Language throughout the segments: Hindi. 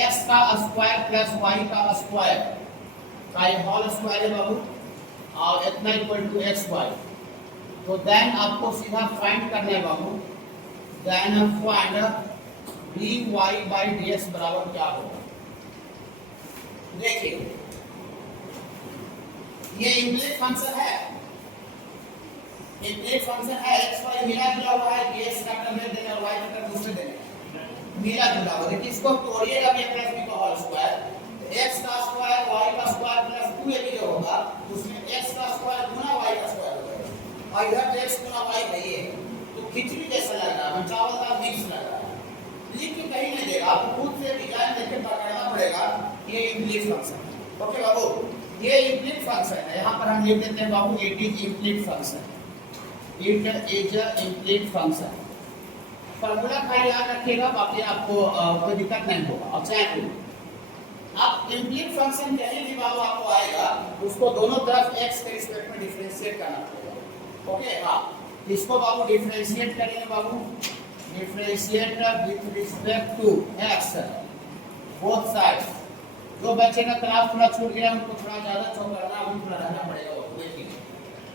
x का स्क्वायर प्लस y का स्क्वायर का ये होल स्क्वायर है बाबू, और इतना इक्वल टू एक्स वाई। तो देन आपको सीधा फाइंड करना है बाबू, then find dy by dx बराबर क्या होगा। देखिए ये इम्प्लीट फंक्शन है, इम्प्लीट फंक्शन है, x y मिला जुला हुआ है, dx का टर्म में देना और y का टर्म दूसरे देना, मिला जुला हुआ। देखिए इसको तोड़िएगा b प्लस b का होल स्क्वायर, तो x का स्क्वायर y का स्क्वायर प्लस 2ab जो होगा उसमें x का स्क्वायर गुना y का स्क्वायर हो जाएगा, और इधर x गुना y है ये, तो खिचड़ी जैसा लग रहा है, चावल का मिक्स लग रहा है, लेकिन कहीं नहीं देगा, आपको खुद से डिजाइन देख के पकड़ना पड़ेगा। ये इम्प्लीट फंक्शन है, ओके बाबू, ये इम्प्लीट फंक्शन है। यहाँ पर हम लिख देते हैं बाबू it is implicit function, it is a implicit function. Formula का याद रखिएगा, बाकी आपको कोई दिक्कत नहीं होगा। अब चाहे आप इम्प्लीट फंक्शन कहीं भी बाबू आपको आएगा उसको दोनों तरफ x के रिस्पेक्ट में डिफरेंशिएट करना पड़ेगा, ओके। हाँ, इसको बाबू डिफरेंशिएट करेंगे बाबू, differentiate with respect to x both sides. जो बच्चे का क्लास थोड़ा छूट गया उनको थोड़ा ज्यादा चौकड़ना अभी थोड़ा रहना पड़ेगा। देखिए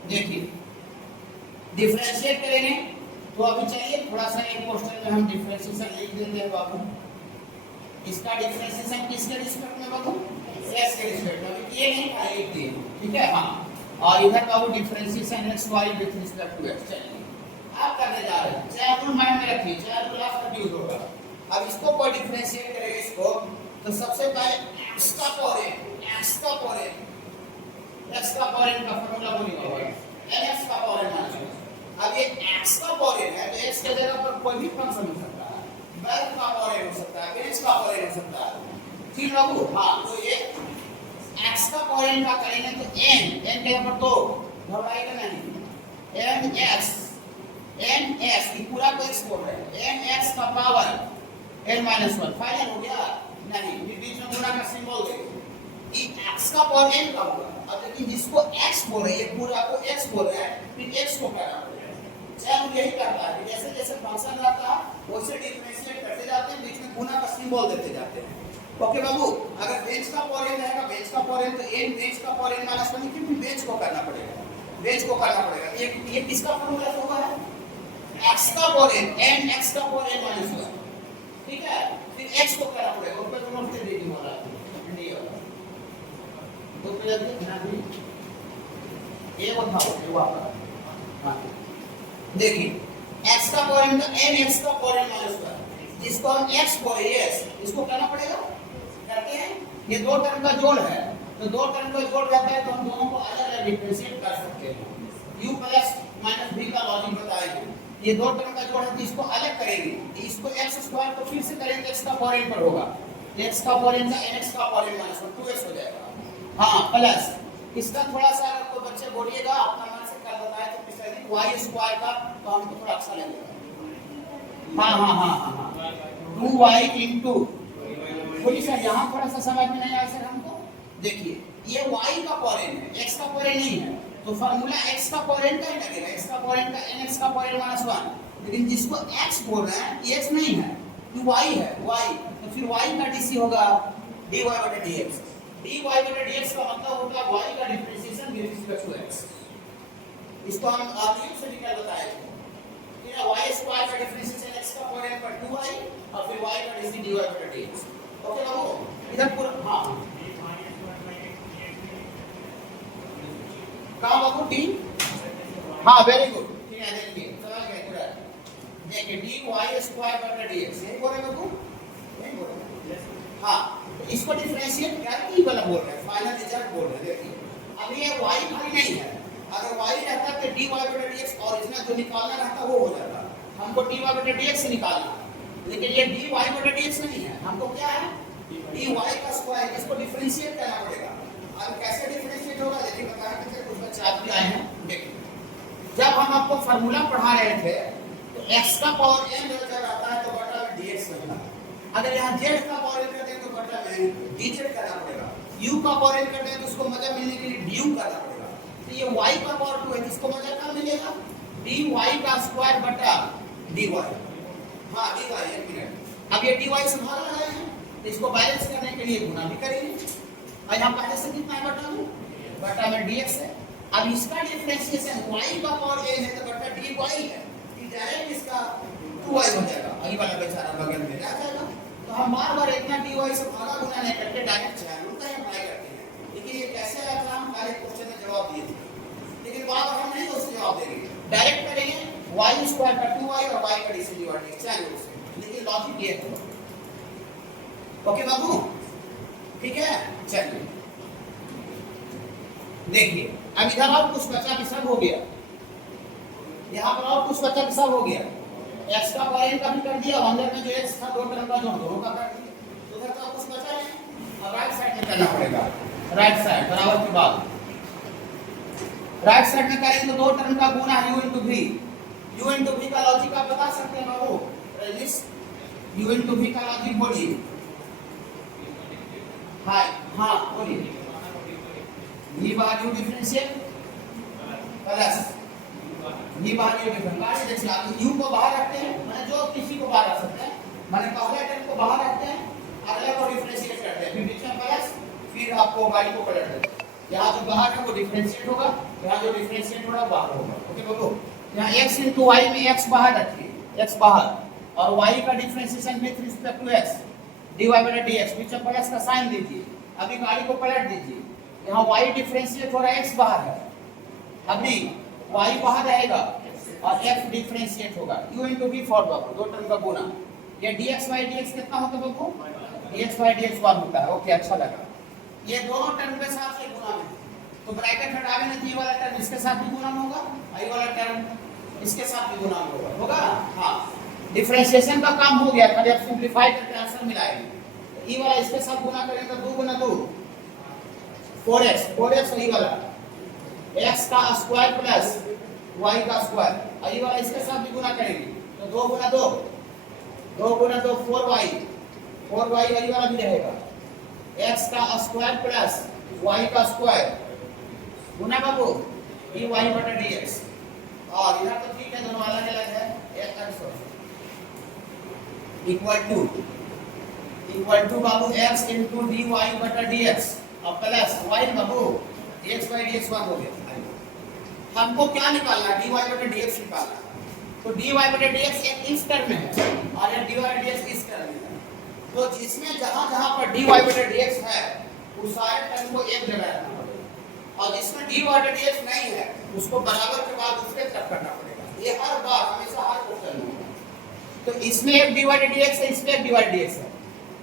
देखिए डिफरेंशिएट करेंगे तो अभी चलिए थोड़ा सा एक क्वेश्चन में हम डिफरेंशिएशन लिख देते हैं बाबू। इसका डिफरेंशिएशन किसके रिस्पेक्ट में बाबू, x के रिस्पेक्ट में, ये नहीं था एक दिन, ठीक है। हाँ, और इधर बाबू differentiation x y with respect to x। चलिए आप करने जा रहे हैं, चाहे अपने माइंड में रखिए, चाहे क्लास कंफ्यूज होगा। अब इसको कोई डिफरेंशिएट करेगा इसको, तो सबसे पहले x का पावर n का फार्मूला बोलिए nx का पावर n माना। अब ये x का पावर n है तो x के जगह पर कोई भी फंक्शन हो सकता है, वर्ग का पावर n हो सकता है, बेंच का पावर n हो सकता है, ठीक बाबू। हाँ, तो ये x का पावर n का करेंगे तो n के जगह पर तो घबराइएगा नहीं, nx की पूरा को x बोल रहे हैं, nx का पावर n माइनस 1 फाइनल हो गया नहीं, बीच में गुणा का सिंबल दे, ये x का पावर n का होगा। अब लेकिन जिसको x बोल रहे हैं, ये पूरा को x बोल रहे हैं, फिर x को करना पड़ेगा। चाहे हम यही करता है, जैसे जैसे फंक्शन रहता है वैसे डिफरेंशिएट करते जाते हैं, बीच में गुना का सिंबल देते जाते हैं, ओके बाबू। अगर बेंच का पावर n रहेगा, बेंच का पावर n तो n बेंच का पावर n माइनस 1, फिर बेंच को करना पड़ेगा, बेंच को करना पड़ेगा। ये किसका फार्मूला होगा है, x का पावर n x का पावर n माइनस 1, ठीक है। फिर x को करना पड़ेगा, ऊपर दोनों से रीडिंग हो रहा है, नहीं हो रहा तो फिर ध्यान दीजिए ये बताओ ये वाला। हां देखिए x का पावर n का n x का पावर n माइनस 1, जिसको हम x बोले yes, इसको करना पड़ेगा, करते हैं। ये दो टर्म का जोड़ है, तो दो टर्म का जोड़ रहता है तो हम दोनों को अलग-अलग डिफरेंशिएट कर सकते हैं। u प्लस माइनस v का लॉजिक बताएंगे, ये दो टर्म का जोड़ है तो इसको अलग करेंगे, इसको x स्क्वायर को फिर से करेंगे x का पावर n पर होगा, x का पावर n का nx का पावर n माइनस 1 2x हो जाएगा। हाँ, प्लस इसका थोड़ा सा आपको बच्चे बोलिएगा अपना मन से कर बताए तो पिछले दिन y स्क्वायर का तो हमको थोड़ा अच्छा लगेगा। हाँ 2y इनटू बोलिए सर, यहाँ थोड़ा सा समझ में नहीं आया सर हमको। देखिए ये y का पावर n है, x का पावर n नहीं है, तो फार्मूला x का पावर n का ही लगेगा, x का पावर n का nx का पावर n माइनस 1। लेकिन जिसको x बोल रहे हैं ये x नहीं है, ये y है, y, तो फिर y का dc होगा dy बटा dx। dy बटा dx का मतलब होगा y का differentiation with respect to x। इसको हम आगे से निकाल बताए थे, फिर y स्क्वायर का डिफरेंशिएशन x का पावर n पर 2y और फिर y का dc dy बटा dx, ओके बाबू। इधर पूरा हां कहां बाबू d, हां वेरी गुड, ठीक है। देखिए समझ गए पूरा, देखिए dy स्क्वायर बटा dx यही बोल रहे बाबू, यही बोल रहे। हां, इसको डिफरेंशिएट करके ही वाला बोल रहे हैं, फाइनल रिजल्ट बोल रहे हैं। देखिए अब ये y खाली नहीं है, अगर y रहता तो dy बटा dx ओरिजिनल जो निकालना रहता वो हो जाता, हमको dy बटा dx से निकालना, लेकिन ये dy बटा dx नहीं है, हमको क्या है dy का स्क्वायर, इसको डिफरेंशिएट करना पड़ेगा। अब कैसे डिफरेंशिएट होगा देखिए बताएं, तो कुछ बच्चे आप भी आए हैं। देखिए जब हम आपको फार्मूला पढ़ा रहे थे तो x का पावर n जब आता है तो बटा में dx लगता है, अगर यहाँ z का पावर n कर दें तो बटा में dz करना पड़ेगा, u का पावर n कर दें तो उसको मजा मिलने के लिए du करना पड़ेगा। तो ये y का पावर 2 है, इसको मजा क्या मिलेगा dy का स्क्वायर बटा dy। हाँ dy, एक मिनट, अब ये dy से भाग रहा है तो इसको बैलेंस करने के लिए गुना भी करेंगे। और यहाँ पहले से कितना है बटा में, बटा में dx है। अब इसका डिफरेंशिएशन y का पावर a है तो बटा dy है, डायरेक्ट इसका 2y हो जाएगा, ये वाला बेचारा बगल में आ जाएगा। तो हम बार-बार इतना dy से भागा गुना नहीं करके डायरेक्ट चैन का ही अप्लाई करते हैं। लेकिन ये कैसे आया था, हम पहले क्वेश्चन में जवाब दिए थे, लेकिन बार हम नहीं उससे जवाब देंगे, डायरेक्ट करेंगे y स्क्वायर का 2y और y का dc डिवाइड चैन से। लेकिन लॉजिक ये है। ओके बाबू, ठीक है। चलिए देखिए, अब इधर और कुछ बचा कि सब हो गया, यहाँ पर और कुछ बचा कि सब हो गया। x का पावर n का भी कर दिया, अंदर में जो x था दो टर्म का जो दोनों का कर दिया। उधर तो कुछ बचा है, अब राइट साइड में करना पड़ेगा। राइट साइड बराबर के बाद राइट साइड में करेंगे तो दो टर्म का गुना u into v। u into v का लॉजिक आप बता सकते हैं बाबू, u into v का लॉजिक बोलिए। हाँ बोलिए। v बाहर u डिफरेंशियल प्लस v बाहर u डिफरेंशियल। देखिए आप u को बाहर रखते हैं, माने जो किसी को बाहर रख सकते हैं, माने पहले टर्म को बाहर रखते हैं, अगले को डिफरेंशिएट करते हैं, फिर बीच में प्लस, फिर आपको y को पलट देते हैं। यहाँ जो बाहर है वो डिफरेंशिएट होगा, यहाँ जो डिफरेंशिएट होगा बाहर होगा। ओके बाबू, यहाँ x into y में x बाहर रखिए, x बाहर, और y का differentiation with respect to x dy by dx, बीच में प्लस का साइन दीजिए। अभी गाड़ी को पलट दीजिए, यहाँ y डिफरेंशिएट हो रहा है, x बाहर है, अभी y बाहर रहेगा और f डिफरेंशिएट होगा। u into v फॉर बाबू, दो टर्म का गुना। ये dx by dx कितना होता है बाबू, dx by dx 1 होता है। ओके, अच्छा लगा। ये दोनों टर्म के साथ ये गुना में, तो ब्रैकेट हटावे ना, ये वाला टर्म इसके साथ भी गुना होगा, ये वाला टर्म इसके साथ भी गुना होगा। हाँ, डिफरेंशिएशन का काम हो गया, खाली आप सिंपलीफाई करके आंसर मिलाएंगे। ये वाला इसके साथ गुना करेंगे तो 2 गुना 2 4x, 4x ये वाला x का स्क्वायर प्लस y का स्क्वायर, और ये वाला इसके साथ भी गुना करेंगे तो 2 गुना 2 2 गुना 2 4y, 4y ये वाला भी रहेगा, x का स्क्वायर प्लस y का स्क्वायर गुना बाबू dy बटा dx। और इधर तो ठीक है, दोनों अलग अलग है, इक्वल टू बाबू x into dy बटा dx और प्लस y बाबू x by dx 1 हो गया। हमको क्या निकालना है, dy बटा dx निकालना। तो dy बटा dx एक इस टर्म में है और ये dy बटा dx इस टर्म में है। तो जिसमें जहां-जहां पर dy बटा dx है उस सारे टर्म को एक जगह रखना पड़ेगा, और जिसमें dy बटा dx नहीं है उसको बराबर के बाद दूसरे तरफ करना पड़ेगा। ये हर बार हमेशा हर क्वेश्चन में। तो इसमें एक dy बटा dx है, इसमें एक dy बटा dx है,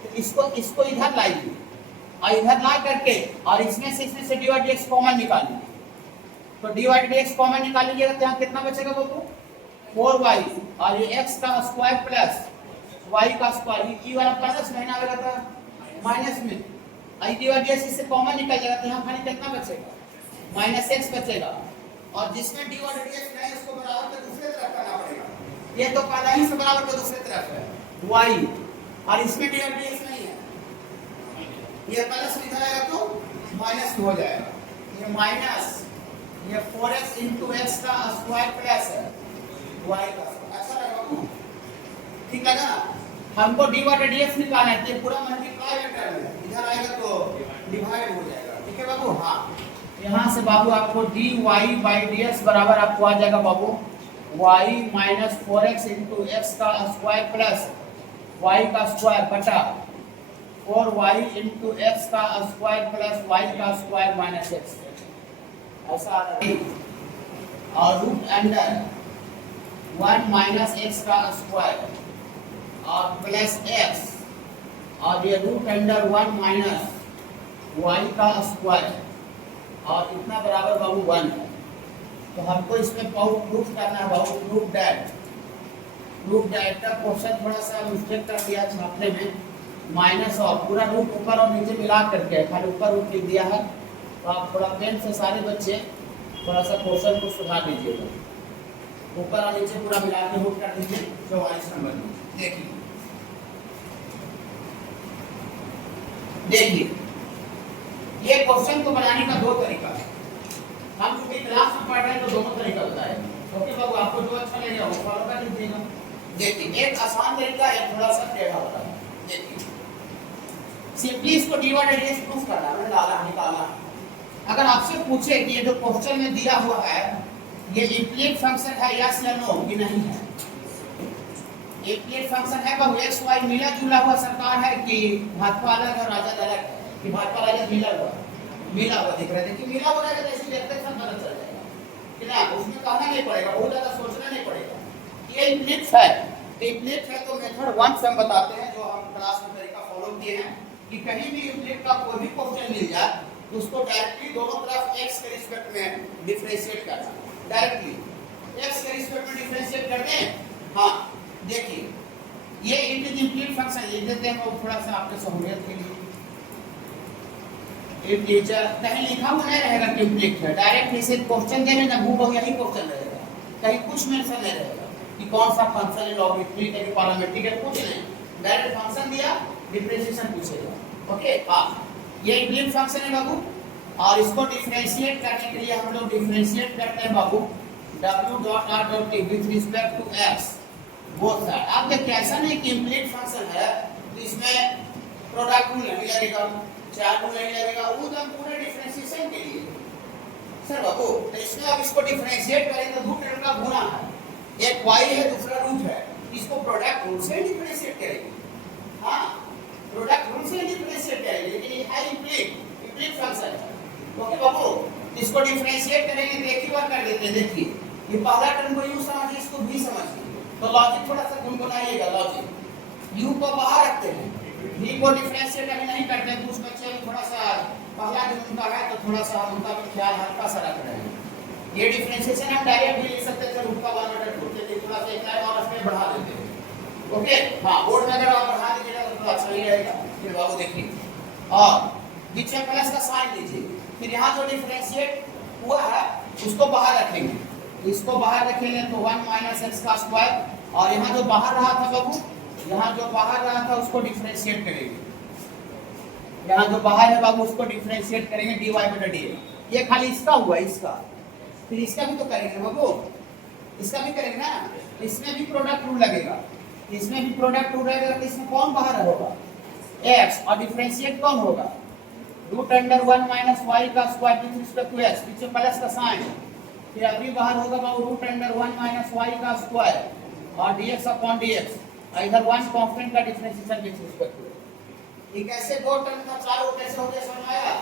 तो इसको इधर लाइए और इधर ला करके और इसमें से dy बटा dx कॉमन निकालिए। तो dy बटा dx कॉमन निकालिएगा तो यहाँ कितना बचेगा बाबू, 4y, और ये x का स्क्वायर प्लस y का स्क्वायर, ये वाला प्लस में ना लगा था माइनस में, dy बटा dx इससे कॉमन निकल जाएगा तो यहाँ खाली कितना बचेगा, -x बचेगा। और जिसमें dy बटा dx नहीं उसको बराबर के दूसरे तरफ करना पड़ेगा। ये तो पहला ही से बराबर के दूसरे तरफ है y, और इसमें dy बटा dx नहीं है, ये प्लस इधर आएगा तो माइनस हो जाएगा। ये माइनस, ये 4x into x का स्क्वायर प्लस है y का स्क्वायर। अच्छा लगा बाबू, ठीक लगा ना। हमको dy बटा dx निकालना है, ये पूरा मल्टीप्लाई टर्म है, इधर आएगा तो डिवाइड हो जाएगा। ठीक है बाबू। हाँ, यहाँ से बाबू आपको dy by dx बराबर आपको आ जाएगा बाबू y minus 4x into x का स्क्वायर प्लस y का स्क्वायर बटा 4y into x का स्क्वायर प्लस y का स्क्वायर माइनस x, ऐसा आ रहा है। और रूट अंडर 1 माइनस x का स्क्वायर और प्लस x, और ये रूट अंडर 1 माइनस y का स्क्वायर, और इतना बराबर बाबू 1 है। तो हमको इसमें प्रूफ करना है बाबू, प्रूफ दैट का क्वेश्चन थोड़ा सा मिस्टेक कर दिया छापने में, माइनस और पूरा रूट ऊपर और नीचे मिला करके खाली ऊपर रूट लिख दिया है। तो आप थोड़ा पेन से सारे बच्चे थोड़ा सा क्वेश्चन को सुधार दीजिएगा, ऊपर और नीचे पूरा मिला के रूट कर दीजिए 44 नंबर में। देखिए ये क्वेश्चन को बनाने का 2 तरीका है। हम चूंकि क्लास में पढ़ रहे हैं तो दोनों तरीका बताए। ओके बाबू, आपको जो अच्छा लगेगा वो फॉलो कर लीजिएगा। देखिए एक आसान तरीका है, थोड़ा सा टेढ़ा होता है। देखिए सिंपली इसको dy बाई dx प्रूफ करना है, डाला निकालना। अगर आपसे पूछे कि ये जो क्वेश्चन में दिया हुआ है ये इम्प्लीट फंक्शन है यस या नो कि नहीं है, इम्प्लीट फंक्शन है बाबू, एक्स वाई मिला जुला हुआ सरकार है कि भाजपा अलग है राजद अलग है, कि भाजपा राजद मिला हुआ दिख रहा है, देखिए मिला हुआ रहेगा तो ऐसे देखते सब पता चल जाएगा कि ना, उसमें कहना नहीं पड़ेगा, बहुत ज्यादा सोचना नहीं पड़ेगा। ये इम्प्लीट है, इम्प्लीट है तो मेथड 1 से हम बताते हैं जो हम क्लास में तरीका फॉलो किए हैं कि कहीं भी इम्प्लीट का कोई भी क्वेश्चन मिल जाए तो उसको डायरेक्टली दोनों तरफ x के रिस्पेक्ट में डिफरेंशिएट करना, डायरेक्टली x के रिस्पेक्ट में डिफरेंशिएट कर दें। हाँ देखिए ये इम्प्लीट फंक्शन लिख देते हैं और थोड़ा सा आपके सहूलियत के लिए एक टीचर कहीं लिखा हुआ नहीं रहेगा कि इम्प्लीट है, डायरेक्ट इसे क्वेश्चन देने ना भूल यही क्वेश्चन रहेगा, कहीं कुछ मेंशन नहीं रहेगा कि कौन सा फंक्शन है, लॉगरिथमिक है कि पैरामीट्रिक है, कुछ नहीं, डायरेक्ट फंक्शन दिया डिफरेंशिएशन पूछेगा। ओके हाँ ये इम्प्लीट फंक्शन है बाबू, और इसको डिफरेंशिएट करने के लिए हम लोग डिफरेंशिएट करते हैं बाबू w dot r dot t with respect to x both side. आप देखिए ऐसा नहीं कि इम्प्लीट फंक्शन है तो इसमें प्रोडक्ट रूल नहीं लगेगा, चार रूल नहीं लगेगा, वो तो हम पूरे डिफरेंशिएशन के लिए सर बाबू, तो इसमें अब इसको डिफरेंशिएट करें तो दो टर्म का गुना है, एक y है दूसरा रूट है, इसको प्रोडक्ट रूल से डिफरेंशिएट करेंगे। हाँ प्रोडक्ट रूल से डिफरेंशिएट करेंगे, लेकिन ये है इम्प्लीट फंक्शन है। ओके बाबू इसको डिफरेंशिएट करेंगे तो एक ही बार कर देते हैं। देखिए ये पहला टर्म को यू समझिए, इसको भी समझिए, तो लॉजिक थोड़ा सा गुनगुनाइएगा, लॉजिक यू को बाहर रखते हैं, v को डिफरेंशिएट अभी नहीं करते हैं, कुछ बच्चे थोड़ा सा पहला जो उनका है तो थोड़ा सा उनका भी ख्याल हल्का सा रख रहे हैं। ये डिफरेंशिएशन हम डायरेक्ट भी लिख सकते थे, रूट का 1/2 होते थे, थोड़ा सा एक लाइन और उसमें बढ़ा देते हैं। ओके हाँ बोर्ड में अगर आप बढ़ा दीजिएगा तो थोड़ा अच्छा ही रहेगा। फिर बाबू देखिए और बीच में प्लस का साइन दीजिए, फिर यहाँ जो डिफरेंशिएट हुआ है उसको बाहर रखेंगे, इसको बाहर रखेंगे तो 1 माइनस एक्स का स्क्वायर, और यहाँ जो बाहर रहा था बाबू, यहाँ जो बाहर रहा था उसको डिफरेंशिएट करेंगे, यहाँ जो बाहर है बाबू उसको डिफरेंशिएट करेंगे dy बटा dx। ये खाली इसका हुआ, इसका फिर इसका भी तो करेंगे बाबू, इसका भी करेंगे ना, इसमें भी प्रोडक्ट रूल लगेगा, इसमें भी प्रोडक्ट रूल लगेगा, तो इसमें कौन बाहर होगा x, और डिफरेंशिएट कौन होगा रूट अंडर 1 माइनस y का square with respect to x, पीछे प्लस का साइन, फिर अभी बाहर होगा बाबू रूट अंडर 1 माइनस y का स्क्वायर और dx अपॉन dx, इधर 1 कांस्टेंट का differentiation with respect to x। ये कैसे दो टर्म का चारों कैसे हो गया समझ आया,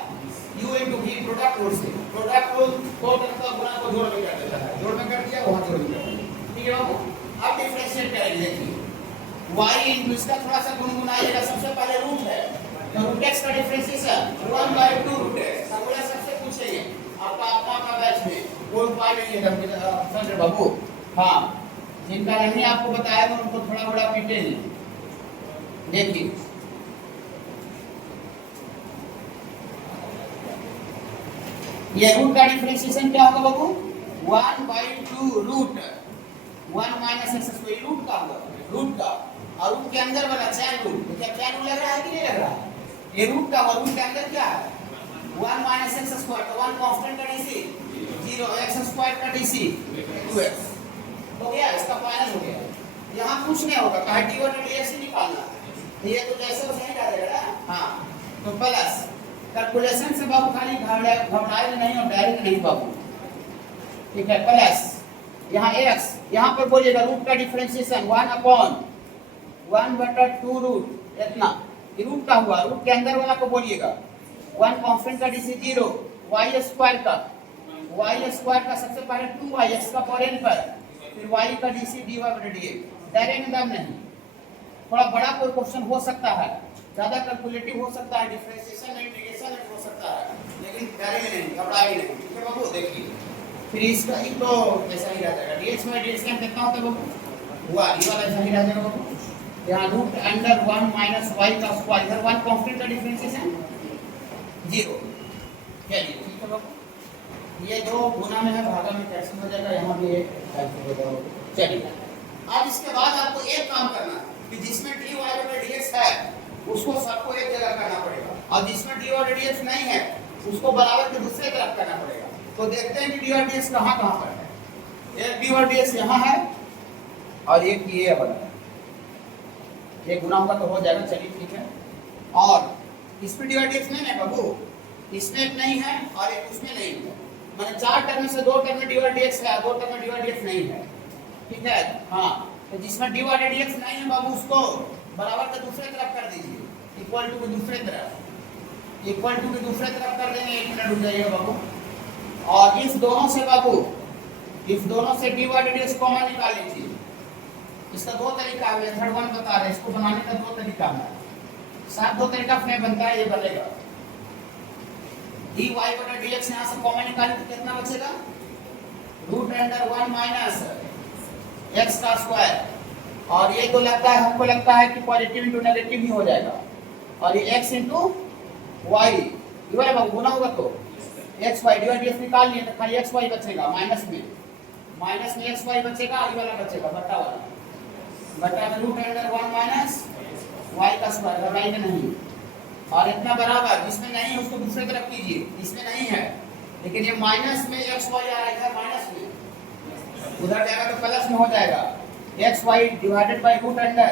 u into v product rule से, प्रोडक्ट रूल दो टर्म का गुणा को जोड़ में कर देता है, जोड़ में कर दिया वहां जोड़ में कर दिया, ठीक है बाबू। अब डिफरेंशिएट करेंगे, देखिए y इनटू इसका थोड़ा सा गुनगुनाइएगा, सबसे पहले रूट है तो रूट x का डिफरेंशिएशन 1/2 रूट x, सबसे सबसे पूछेंगे आपका अपना बैच में कोई उपाय नहीं है समझ बाबू। हाँ जिनका नहीं आपको बताया तो उनको थोड़ा बड़ा पीटे नहीं। देखिए ये रूट का डिफरेंशिएशन क्या होगा बाबू 1/2 root 1 minus x square, root का होगा, रूट का, और रूट के अंदर वाला चैन रूट, तो क्या चैन रूट लग रहा है कि नहीं लग रहा है, ये रूट का, और रूट के अंदर क्या है 1 माइनस एक्स स्क्वायर, तो 1 कांस्टेंट का डीसी 0, एक्स स्क्वायर का डीसी 2x हो गया, इसका फाइनल हो गया। यहाँ कुछ नहीं होगा, कहा dy बटा dx ही निकालना है, ये तो जैसे वैसे ही डालेगा ना। हाँ तो प्लस कैलकुलेशन से बाबू खाली घबराए नहीं और डायरेक्ट नहीं बाबू, ठीक है, प्लस यहाँ x, यहाँ पर बोलिएगा रूट का डिफरेंशिएशन 1/2 रूट, इतना रूट का हुआ, रूट के अंदर वाला को बोलिएगा 1 कांस्टेंट का डीसी 0, y स्क्वायर का सबसे पहले 2y x का पावर n पर, फिर y का डीसी dy बटा dx, डायरेक्ट एकदम नहीं, थोड़ा बड़ा कोई क्वेश्चन हो सकता है, ज्यादा कैलकुलेटिव हो सकता है, डिफरेंशिएशन इंटीग्रेशन हो सकता है, लेकिन डायरेक्ट नहीं, घबराइए नहीं, ठीक है बाबू। देखिए फिर इसका ही तो ऐसा ही रह जाएगा, dx में dx का कितना होता है बाबू हुआ, ये वाला ऐसा ही रह जाएगा बाबू, यहाँ रूट अंडर 1 माइनस y का स्क्वायर, इधर 1 कांस्टेंट का डिफरेंशिएशन 0, चलिए ठीक है बाबू। ये जो गुना में है भागा में कैंसिल हो जाएगा, यहाँ भी एक कैंसिल हो जाएगा। चलिए अब इसके बाद आपको एक काम करना है कि जिसमें dy बटा dx है उसको सबको एक जगह करना पड़ेगा, और जिसमें dy बटा dx नहीं है उसको बराबर के दूसरे तरफ करना पड़ेगा। तो देखते हैं कि dy बटा dx कहाँ कहाँ पर है, एक dy बटा dx यहाँ है और एक ये वाला है, ये गुना होगा तो हो जाएगा, चलिए ठीक है। और इसमें dy dx नहीं है बाबू, इसमें एक नहीं है और एक उसमें नहीं है, माने 4 टर्म में से 2 टर्म में dy dx है, 2 टर्म में dy dx नहीं है, ठीक है। हाँ, तो जिसमें dy dx नहीं है बाबू उसको बराबर का दूसरे तरफ कर दीजिए, इक्वल टू के दूसरे तरफ, इक्वल टू के दूसरे तरफ कर देंगे। 1 मिनट रुक जाइएगा बाबू। और इस दोनों से बाबू, इस दोनों से dy dx कॉमन निकाल लीजिए। इसका दो तरीका है, मेथड 1 बता रहे हैं, इसको बनाने का दो तरीका है, साथ दो तरीका में बनता है, ये बनेगा dy बटा dx यहाँ से कॉमन निकालें तो कितना बचेगा, रूट अंडर 1 माइनस x का स्क्वायर, और ये तो लगता है, हमको लगता है कि पॉजिटिव इंटू नेगेटिव ही हो जाएगा, और ये x इंटू वाई, ये वाला गुना होगा तो x y dy dx निकाल लिए तो खाली x y बचेगा, माइनस में x y बचेगा, और ये वाला बचेगा बटा वाला, बटा में रूट अंडर 1 माइनस y का स्क्वायर, घबराइए नहीं। और इतना बराबर, जिसमें नहीं है उसको दूसरे तरफ कीजिए, इसमें नहीं है, लेकिन ये माइनस में x y आ रहा है, माइनस में उधर जाएगा तो प्लस में हो जाएगा, x y divided by root under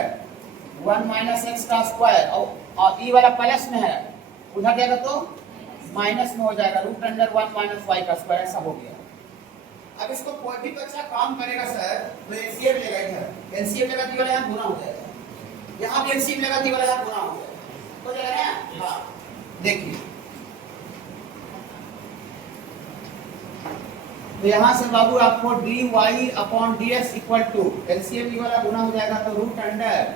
1 minus x का स्क्वायर, और ई वाला प्लस में है, उधर जाएगा तो माइनस में हो जाएगा, रूट अंडर 1 माइनस y का स्क्वायर, ऐसा हो गया। अब इसको कोई भी बच्चा काम करेगा सर तो एलसीएम लेगा, इधर एलसीएम लेगा तो वाला यहाँ गुना हो जाएगा, यहाँ भी एलसीएम लेगा तो वाला यहाँ गुना हो जाएगा, हो जाएगा ना। हाँ देखिए, तो यहाँ से बाबू आपको dy upon dx equal to LCM वाला गुना हो जाएगा, तो रूट अंडर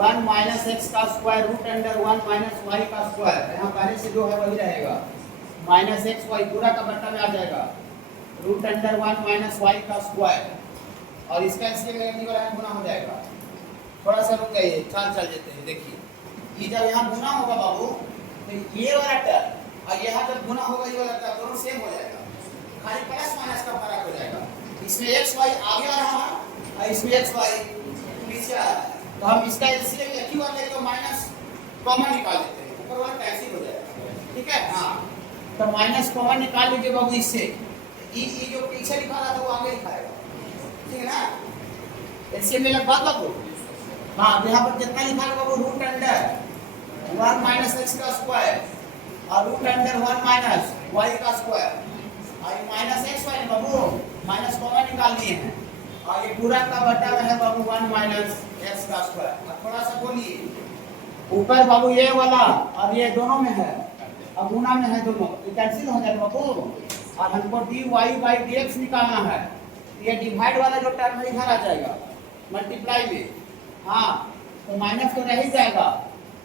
1 माइनस x का square, root under 1 minus y का स्क्वायर, यहाँ पहले से जो है वही रहेगा, माइनस एक्स वाई पूरा का बट्टा में आ जाएगा, रूट अंडर 1 माइनस y का स्क्वायर, और इसका एलसीएम लेने वाला गुना हो जाएगा। थोड़ा सा रुक जाइए, चल देते हैं। देखिए, ये जब यहाँ गुना होगा बाबू, तो ये वाला टर्म और यहाँ जब गुना होगा ये वाला टर्म दोनों सेम हो जाएगा, खाली प्लस माइनस का फर्क हो जाएगा, इसमें एक्स वाई आगे आ रहा है और इसमें एक्स वाई पीछे आ रहा है, तो हम इसका एलसीएम एक ही वाला लेकर माइनस कॉमन निकाल लेते हैं, ऊपर वाला कैंसिल हो जाएगा, ठीक है। हाँ, तो माइनस कॉमन निकाल लीजिए बाबू, इससे ई जो पीछे लिखा रहा था वो आगे लिखाएगा, ठीक है ना। एलसीएम में लग बात बाबू। हाँ, तो यहाँ पर कितना लिखा है बाबू, रूट अंडर 1 माइनस एक्स का स्क्वायर और रूट अंडर 1 माइनस वाई का स्क्वायर, और माइनस एक्स वाई बाबू माइनस कॉमन निकाल लिए हैं, और ये पूरा का बटा में है बाबू 1 माइनस एक्स का स्क्वायर। अब थोड़ा सा बोलिए, ऊपर बाबू ये वाला और ये दोनों में है, अब गुना में है दोनों, तो कैंसिल हो जाएगा बाबू, और हमको dy बाई dx निकालना है, ये डिवाइड वाला जो टर्म है इधर आ जाएगा मल्टीप्लाई में। हाँ, तो माइनस तो रह ही जाएगा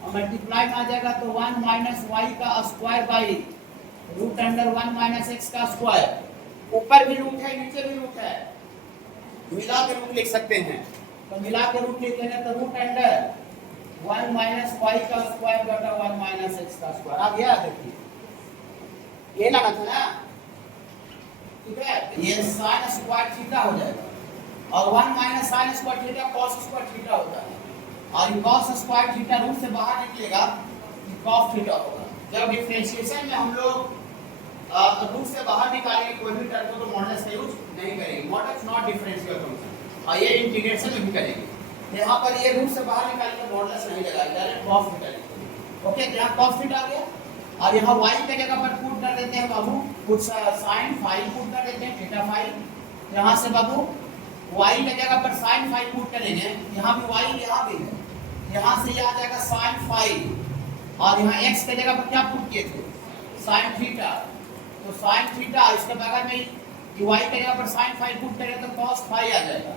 और मल्टीप्लाई में आ जाएगा, तो 1 माइनस y का square by root under 1 minus x का स्क्वायर, ऊपर भी रूट है नीचे भी रूट है, मिला के रूट लिख सकते हैं, तो मिला के रूट लिख लेंगे तो रूट अंडर 1 माइनस y का स्क्वायर बटा 1 माइनस x का स्क्वायर आ गया। देखिए, ये लगा था ना, ठीक है, ये sin स्क्वायर थीटा हो जाएगा, और 1 minus sin square theta cos square theta होता है, और ये cos स्क्वायर थीटा रूट से बाहर निकलेगा, cos थीटा होगा। जब डिफरेंशिएशन में हम लोग रूट से बाहर निकालेंगे कोई भी टर्म को, तो मॉडुलस का यूज नहीं करेंगे, मॉडुलस नॉट डिफरेंशियल फंक्शन, और ये इंटीग्रेशन में भी करेंगे। यहाँ पर ये रूट से बाहर निकालेंगे, मॉडुलस नहीं लगाएंगे, डायरेक्ट cos थीटा लिखेंगे। ओके, यहाँ cos थीटा आ गया, और यहाँ y के जगह पर पुट कर देते हैं बाबू, कुछ sin फाई पुट कर देते हैं, थीटा फाई, यहाँ से बाबू y के जगह पर sin फाई पुट करेंगे, यहाँ भी y यहाँ भी है, यहाँ से ये आ जाएगा sin फाई, और यहाँ x के जगह पर क्या पुट किए थे, sin थीटा, तो sin थीटा, इसके बगल में y के जगह पर sin फाई पुट करेंगे तो cos फाई आ जाएगा।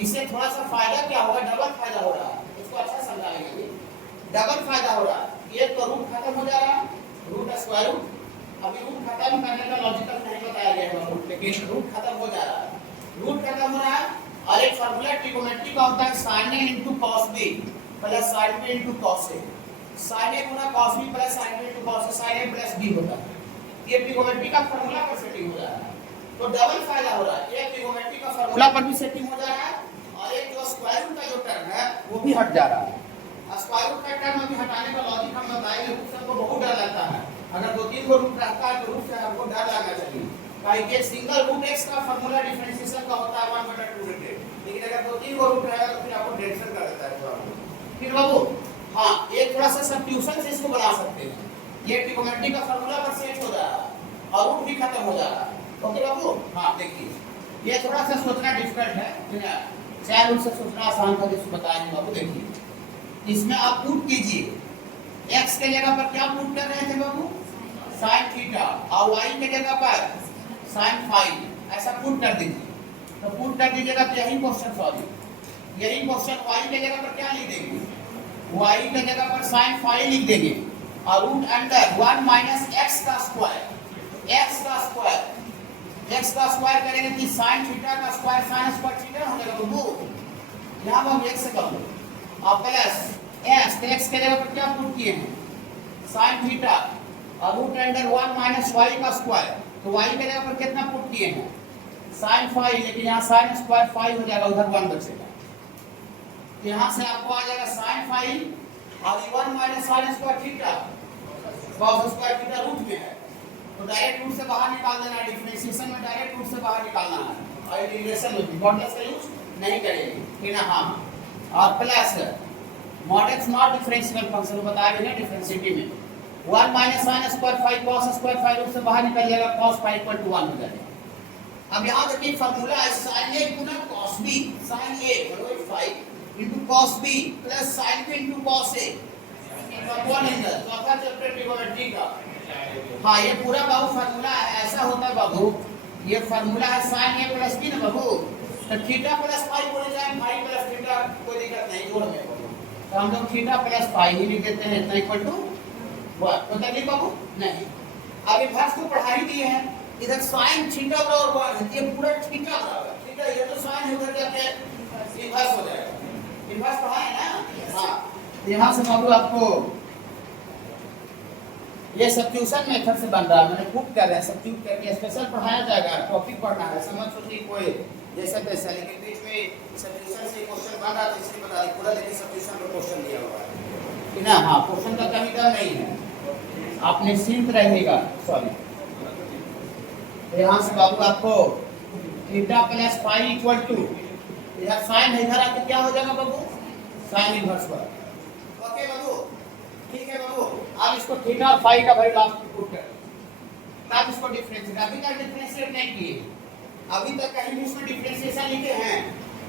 इससे थोड़ा सा फायदा क्या होगा, डबल फायदा हो रहा है, इसको अच्छा समझाएंगे, डबल फायदा हो रहा है। एक तो रूट खत्म हो जा रहा है, रूट स्क्वायर रूट, अभी रूट खत्म करने का लॉजिकल नहीं बताया गया है, लेकिन रूट खत्म हो जा रहा है, रूट खत्म हो रहा है, और एक फार्मूला ट्रिगोनोमेट्री का होता है sin a into cos b plus sin b into cos a, sin a Guna cos b plus sin b into cos a, sin a plus b होता है, ये ट्रिगोनोमेट्री का फार्मूला पर सेटिंग हो जा रहा है, तो डबल फायदा हो रहा है, एक ट्रिगोनोमेट्री का फार्मूला पर भी सेटिंग हो जा रहा है, और एक जो स्क्वायर रूट का जो टर्म है वो भी हट जा रहा है। स्क्वायर रूट का टर्म अभी हटाने का लॉजिक हम बताएंगे, रूट से हमको बहुत डर लगता है, अगर 2-3 को रूट रहता है तो रूट से हमको डर लगना चाहिए, काहे कि सिंगल रूट x का फार्मूला डिफरेंशिएशन का होता है 1/2 रेटेड, लेकिन अगर 2-3 को रूट रहेगा तो फिर आपको डिफरेंशिएशन कर देता है। फिर बाबू हाँ, ये थोड़ा सा सब्स्टिट्यूशन से इसको बना सकते हैं। ये ट्रिग्नोमेट्री का फार्मूला पर सेट हो जाएगा और रूट भी खत्म हो जाएगा। ओके बाबू, हाँ देखिए, ये थोड़ा सा सोचना डिफिकल्ट है, चाहे रूट से सोचना आसान था, जिसको बताएंगे बाबू। देखिए, इसमें आप पुट कीजिए, एक्स के जगह पर क्या पुट कर रहे थे बाबू, साइन थीटा, और वाई के जगह पर साइन फाई, ऐसा पुट कर दीजिए। तो पुट कर दीजिएगा तो यही क्वेश्चन सॉल्व, यही क्वेश्चन वाई के जगह पर क्या लिख देंगे, वाई के जगह पर साइन फाई लिख देंगे, और रूट अंडर 1 माइनस एक्स का स्क्वायर, एक्स का स्क्वायर, एक्स का स्क्वायर करेंगे कि साइन थीटा का स्क्वायर साइन स्क्वायर थीटा हो जाएगा बाबू। यहाँ पर हम एक्स से कर लो, और प्लस एक्स, तो एक्स के जगह पर क्या पुट किए हैं, साइन थीटा, और रूट अंडर 1 माइनस वाई का स्क्वायर, तो वाई के जगह पर कितना पुट किए हैं, साइन फाई, लेकिन यहाँ साइन स्क्वायर फाई हो जाएगा, उधर 1 बचेगा। यहाँ से आपको आ जाएगा साइन फाई, और 1 minus sine square theta, cos square theta root में है, तो डायरेक्ट रूट से बाहर निकाल देना है। डिफरेंशिएशन में डायरेक्ट रूट से बाहर निकालना है, और इंटीग्रेशन में मॉडल्स का यूज नहीं करेंगे, ठीक है। हाँ, और plus models not differential function बताया गया डिफरेंशिएटिव में, 1 minus sine square phi cos square phi root से बाहर निकल जाएगा, कॉस फाई इक्वल टू 1 हो जाएगा। अब यहाँ देखिए फार्मूला है साइन ए गुना कॉस बी, साइन ए बराबर फाई into cos b plus sine b into cos a, कौन है चौथा चैप्टर ट्रिग्नोमेट्री का। हाँ, ये पूरा बाबू फार्मूला ऐसा होता है बाबू, ये फार्मूला है साइन ए प्लस बी ना बाबू, तो थीटा प्लस फाई बोले जाए, फाई प्लस थीटा कोई दिक्कत नहीं, जोड़ में तो हम लोग थीटा प्लस फाई ही लिख देते हैं, इतना इक्वल टू 1, तो तकलीफ बाबू नहीं। अब इन्वर्स को पढ़ा ही दिए हैं, इधर साइन थीटा बराबर 1 है, ये पूरा थीटा बराबर थीटा, ये तो साइन है, उधर जाके इन्वर्स हो जाएगा, इन्वर्स पढ़ा है ना। हाँ, यहाँ से बाबू आपको ये सब्स्टिट्यूशन मेथड से बन रहा है, मैंने खूब कर रहे हैं, सब्स्टिट्यूट करके स्पेशल पढ़ाया जाएगा, टॉपिक पढ़ना है, समझ सोचिए कोई जैसे तैसा, लेकिन बीच में सब्स्टिट्यूशन से क्वेश्चन बन रहा था इसलिए बता दी पूरा, लेकिन सब्स्टिट्यूशन में क्वेश्चन दिया हुआ है कि ना। हाँ, क्वेश्चन का कमी दर नहीं है, आप निश्चिंत रहेगा। सॉरी, यहाँ से बाबू आपको theta plus phi equal to, इधर साइन है, इधर आके क्या हो जाएगा बाबू, साइन इनवर्स पर। ओके बाबू, ठीक है बाबू। अब इसको थीटा और फाई का वैल्यू लास्ट में पुट कर, तब इसको डिफरेंशिएट, अभी तक डिफरेंशिएट नहीं किए, अभी तक कहीं भी इसमें डिफरेंशिएशन लिखे हैं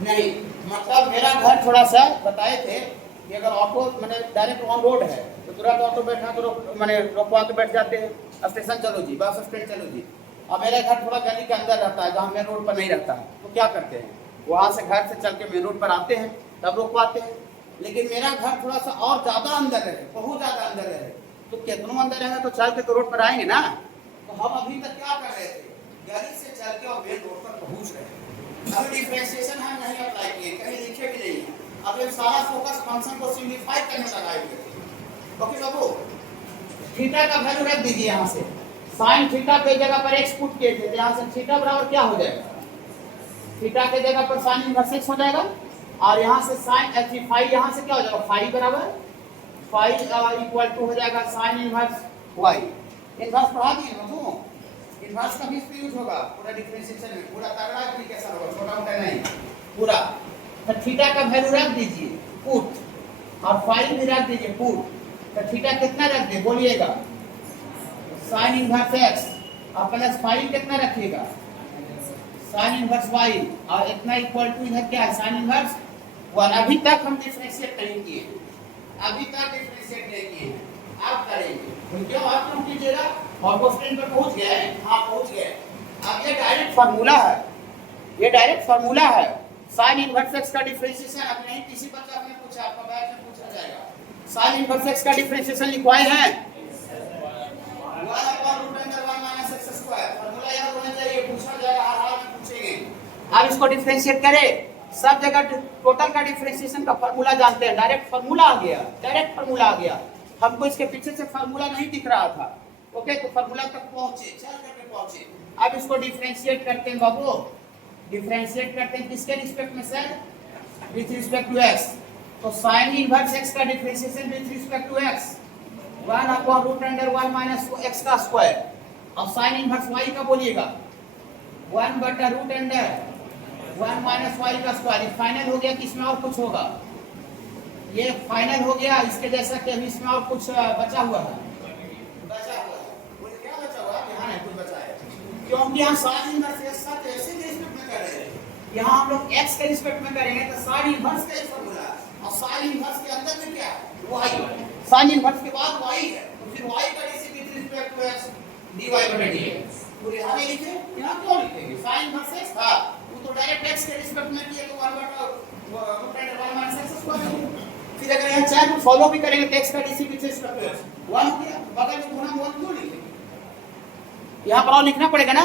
नहीं। मतलब मेरा घर थोड़ा सा बताए थे कि अगर ऑटो मैंने डायरेक्ट ऑन रोड है तो तुरंत ऑटो बैठा तो मैंने रोकवा के बैठ जाते हैं, स्टेशन चलो जी, बस स्टैंड चलो जी। अब मेरा घर थोड़ा गली के अंदर रहता है, जहाँ मेन रोड पर नहीं रहता है, तो क्या करते हैं, वहाँ से घर से चल के मेन रोड पर आते हैं, तब रोकवाते हैं। लेकिन मेरा घर थोड़ा सा और ज्यादा अंदर है, बहुत ज्यादा अंदर है, तो कितनों अंदर है तो चल के तो रोड पर आएंगे ना। तो हम अभी तक क्या कर रहे थे, गली से चल के और मेन रोड पर पहुंच रहे हैं। अभी डिफरेंशिएशन हम नहीं अप्लाई किए, कहीं लिखे भी नहीं है, अब ये सारा फोकस फंक्शन को सिंप्लीफाई करने लगाए हुए थे। ओके बाबू, थीटा का वैल्यू रख दीजिए, यहाँ से साइन थीटा के जगह पर x पुट किए थे, यहाँ से थीटा बराबर क्या हो जाएगा, थीटा के जगह पर साइन इनवर्स x हो जाएगा, और यहाँ से साइन फाई, यहाँ से क्या हो जाएगा, फाई बराबर फाई इक्वल टू हो जाएगा साइन इनवर्स y। इनवर्स पढ़ा दिए बाबू, इनवर्स का भी यूज होगा पूरा डिफरेंशिएशन में, पूरा तगड़ा एप्लीकेशन होगा, छोटा मोटा नहीं पूरा। तो थीटा का वैल्यू रख दीजिए पुट, और फाई भी रख दीजिए पुट, तो थीटा कितना रख दे बोलिएगा, साइन इनवर्स x, और प्लस फाई कितना रखिएगा, साइन इनवर्स y, और इतना इक्वल टू इधर क्या है, साइन इनवर्स 1। अभी तक हम डिफरेंशिएट नहीं किए, अभी तक डिफरेंशिएट नहीं किए, अब करेंगे। क्यों आप क्यों कीजिएगा, ऑटो स्टैंड पर पहुंच गए, हाँ पहुंच गए। अब ये डायरेक्ट फार्मूला है, ये डायरेक्ट फार्मूला है, साइन इनवर्स x का डिफरेंशिएशन। अब नहीं किसी बच्चा ने पूछा, आपका बैच में पूछा जाएगा, साइन इनवर्स x का डिफरेंशिएशन लिखवाए हैं, 1/√1 - x²। फार्मूला याद होना चाहिए, पूछा जाएगा, हर हाल में पूछेंगे। अब इसको डिफरेंशिएट करें, सब जगह टोटल का डिफरेंशिएशन का फार्मूला जानते हैं, डायरेक्ट फार्मूला आ गया, डायरेक्ट फार्मूला आ गया, हमको इसके पीछे से फार्मूला नहीं दिख रहा था। ओके, तो फार्मूला तक पहुंचे, चल करके पहुंचे। अब इसको डिफरेंशिएट करते हैं बाबू, डिफरेंशिएट करते हैं किसके रिस्पेक्ट में sir, with respect to x। तो साइन इनवर्स x का differentiation with respect to x 1/√1 - x का स्क्वायर। अब साइन इनवर्स y का बोलिएगा 1/√1 - y का स्क्वायर। फाइनल हो गया कि इसमें और कुछ होगा, ये फाइनल हो गया। इसके जैसा कि अभी इसमें और कुछ बचा हुआ है, बोले क्या बचा हुआ है? यहाँ है कुछ बचा है, क्योंकि हम साइन इनवर्स के साथ ऐसे के रिस्पेक्ट में कर रहे हैं। यहाँ हम लोग x के रिस्पेक्ट में करेंगे तो साइन इनवर्स का फॉर्मूला, और साइन इनवर्स के अंदर में क्या है? y। साइन इनवर्स के बाद y है, तो फिर y का dc with respect to x dy/dx। पूरे यहाँ नहीं लिखे, यहाँ क्यों लिखेंगे? साइन इनवर्स x था, वो तो डायरेक्ट x के रिस्पेक्ट में किया तो 1/√1 फिर अगर यहाँ चार को फॉलो भी करेंगे तो x का dc with respect to x 1 हो गया, बगल में गुणा 1 क्यों लिखेंगे? यहाँ पर और लिखना पड़ेगा ना।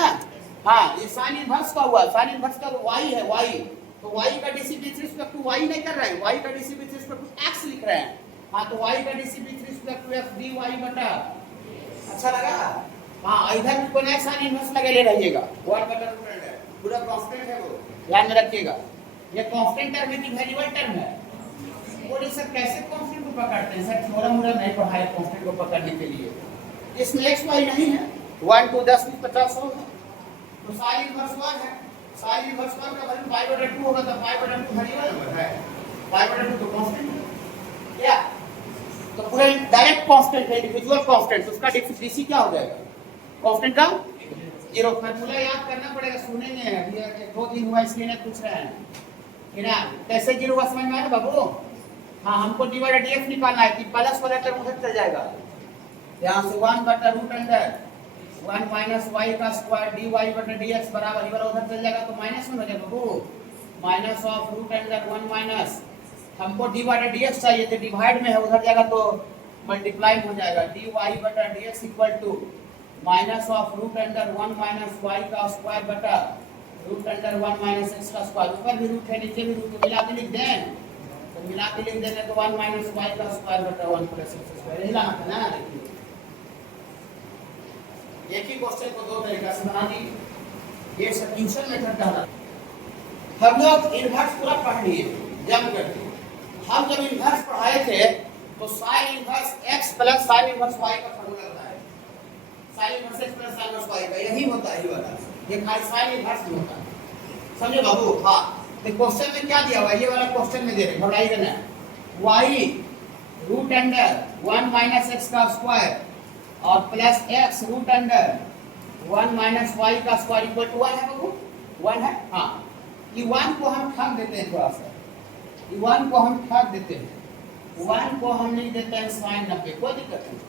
हाँ, ये साइन इनवर्स का हुआ, साइन इनवर्स का तो y है, y तो y का dc with respect to y नहीं कर रहे हैं, y का dc with respect to x लिख रहे हैं। हाँ, तो y का dc with respect to x dy बटा, अच्छा लगा? हाँ, इधर भी कोई साइन इनवर्स लगे ले रहिएगा, 1/√1 है, पूरा कांस्टेंट है, वो ध्यान में रखिएगा। ये कांस्टेंट टर्म है कि वेरिएबल टर्म है? बोलिए सर कैसे कांस्टेंट को पकड़ते हैं? सर थोड़ा मोड़ा नहीं पढ़ा है कांस्टेंट को पकड़ने के लिए। इसमें x y नहीं है, 1 2 10 20 50 100 है, तो साइन इनवर्स 1 है। साइन इनवर्स 1 का वैल्यू π/2 होगा, तो π/2 वेरिएबल नंबर है, π/2 तो कांस्टेंट है क्या? तो पूरे डायरेक्ट कांस्टेंट है, इंडिविजुअल कांस्टेंट, उसका डीसी क्या हो जाएगा? कांस्टेंट का 0। फार्मूला याद करना पड़ेगा, सुनेंगे अभी 1-2 दिन हुआ इसलिए नहीं पूछ रहे हैं कि ना कैसे 0 हुआ, समझ में आया बाबू? हाँ, हमको dy/dx निकालना है कि प्लस वाला टर्म उधर चल जाएगा, यहाँ से 1/√1 y का स्क्वायर dy/dx बराबर इधर उधर चल जाएगा तो माइनस में हो जाएगा बाबू, -√1 माइनस, हमको dy/dx चाहिए थे, डिवाइड में है उधर जाएगा तो मल्टीप्लाई हो जाएगा, dy/dx equal to -√1 minus y का स्क्वायर बटा √1 माइनस x का स्क्वायर, ऊपर भी रूट है नीचे भी रूट, तो मिला के लिख दें, तो मिला के लिख देंगे तो 1 माइनस y का स्क्वायर बटा 1 प्लस x का स्क्वायर, यही लाना था ना। देखिए एक ही क्वेश्चन को दो तरीका से बना दी, ये सब्स्टिट्यूशन मेथड कहलाता है। हम लोग इनवर्स पूरा पढ़ लिए जम करके। हम जब इनवर्स पढ़ाए थे तो sine inverse x plus sign inverse y का फार्मूला बताया, sign inverse x plus sign inverse y का यही होता है, ये वाला, ये खाली साइन इनवर्स में होता है, समझे बाबू? हाँ, तो क्वेश्चन में क्या दिया हुआ है, ये वाला क्वेश्चन में दे रहे, घबराइएगा ना, y√1 माइनस x का स्क्वायर और प्लस x √1 माइनस y का स्क्वायर इक्वल टू 1 है बाबू, 1 है। हाँ, ये 1 को हम ठग देते हैं थोड़ा सा, ये 1 को हम ठग देते हैं, 1 को हम नहीं देते हैं साइन 90, कोई दिक्कत नहीं,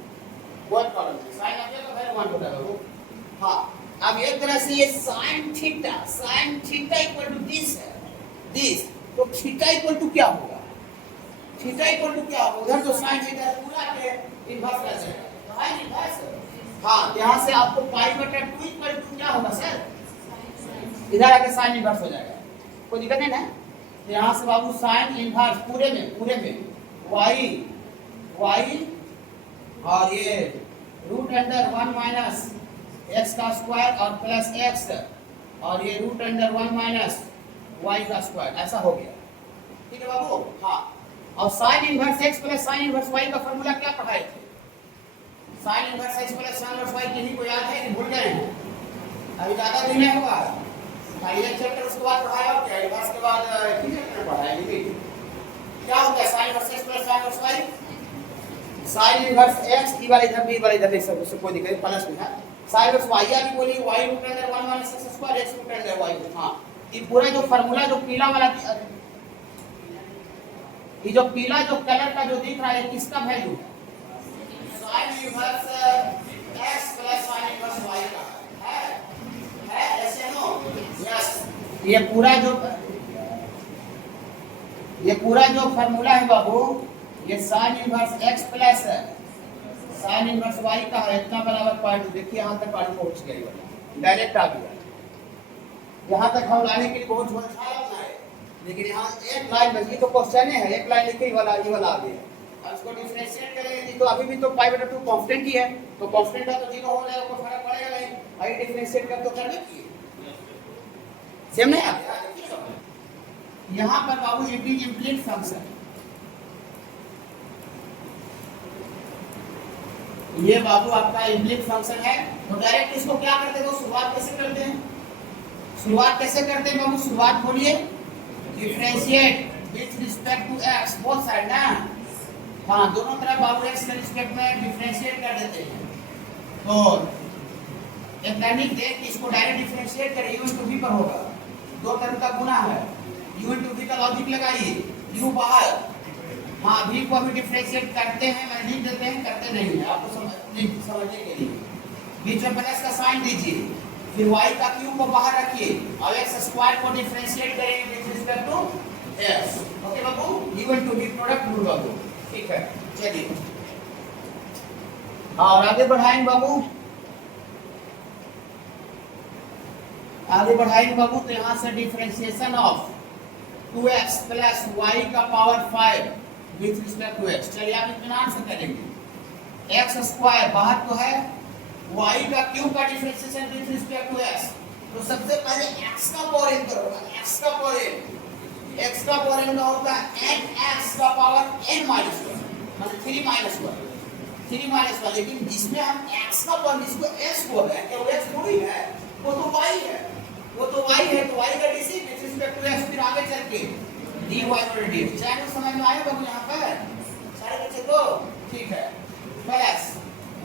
कोई प्रॉब्लम नहीं, साइन 90 का वैल्यू 1 होता है बाबू। हाँ, अब एक तरह से ये sine theta equal to this है, दिस, तो थीटा इक्वल टू क्या होगा? थीटा इक्वल टू क्या होगा? उधर जो साइन थीटा पूरा के इनवर्स कर देगा, साइन इनवर्स। हाँ, यहाँ से आपको π/2 इक्वल टू क्या होगा सर? इधर आके साइन इनवर्स हो जाएगा, कोई दिक्कत नहीं ना। तो यहाँ से बाबू साइन इनवर्स पूरे में y और ये √1 माइनस x का स्क्वायर और प्लस x और ये √1 माइनस y का स्क्वायर, ऐसा हो गया, ठीक है बाबू? हाँ, और sign inverse x plus sign inverse y का फार्मूला क्या पढ़ाए थे? Sign inverse x plus sign inverse y किन्हीं को याद है कि भूल गए हैं? अभी ज़्यादा दिन नहीं होगा, एक चैप्टर उसके बाद पढ़ाया और क्या इनवर्स के बाद किस चैप्टर पढ़ाया? क्या होता है sign inverse x plus sign inverse y? Sign inverse x ई वाला इधर भी वाला इधर सब उससे कोई दिक्कत नहीं, प्लस में है, साइन इनवर्स y या भी बोली y√1 minus x square x√y। हाँ, ये पूरा जो फार्मूला जो पीला वाला, ये जो पीला जो कलर का जो दिख रहा है किसका वैल्यू है? Sign inverse x plus sign inverse y का है ऐसे नो, यस। ये पूरा जो फार्मूला है बाबू, ये sign inverse x plus sign inverse y का है, इतना बराबर पॉइंट, देखिए यहाँ तक पॉइंट पहुंच गया, डायरेक्ट आ गया। यहाँ तक हम लाने के लिए बहुत अच्छा लगना है, लेकिन यहाँ एक लाइन बची, तो क्वेश्चन है एक लाइन लिखी, ये वाला आ गया। अब इसको डिफरेंशिएट करेंगे तो अभी भी तो π/2 कांस्टेंट ही है, तो कांस्टेंट है तो 0 हो जाएगा, कोई फर्क पड़ेगा नहीं। अभी डिफरेंशिएट कर तो कर देखिए, सेम नहीं आ गया? यहाँ पर बाबू इट इज इम्प्लीट फंक्शन, ये बाबू आपका इम्प्लीट फंक्शन है, तो डायरेक्ट इसको क्या करते हैं? शुरुआत कैसे करते हैं? शुरुआत कैसे करते हैं बाबू? शुरुआत बोलिए, differentiate with respect to x, both side ना, हाँ दोनों तरफ बाबू एक्स के रिस्पेक्ट में डिफरेंशिएट कर देते हैं। तो एक टेक्निक देख इसको डायरेक्ट डिफरेंशिएट करें, यू इनटू वी पर होगा, दो टर्म का गुना है, यू इनटू वी का लॉजिक लगाइए, यू बाहर, हाँ वी को भी डिफरेंशिएट करते हैं, मैं लिख देते हैं, करते नहीं है, आपको समझने के लिए बीच में प्लस का साइन दीजिए, फिर y का क्यूब को बाहर रखिए और x स्क्वायर को डिफरेंशिएट करेंगे with respect to s। Okay बाबू, even to be product rule बाबू, ठीक है चलिए और आगे बढ़ाएंगे बाबू, आगे बढ़ाएंगे बाबू। तो यहाँ से differentiation of 2x plus y का power 5 with respect to x, चलिए आप इत्मीनान से करेंगे, x स्क्वायर बाहर तो है, y का क्यूब का differentiation with respect to x, तो सबसे पहले x का पावर n करोगे, x का पावर n का होगा nx का पावर n माइनस 1, मतलब 3 माइनस 1, लेकिन जिसमें हम x का पावर जिसको s को है, क्या वो x थोड़ी है, वो तो y है, तो y का DC with respect to x, फिर आगे चल के dy पर dx, चाहे समझ में आए बाबू यहाँ पर सारे बच्चे को, ठीक है, प्लस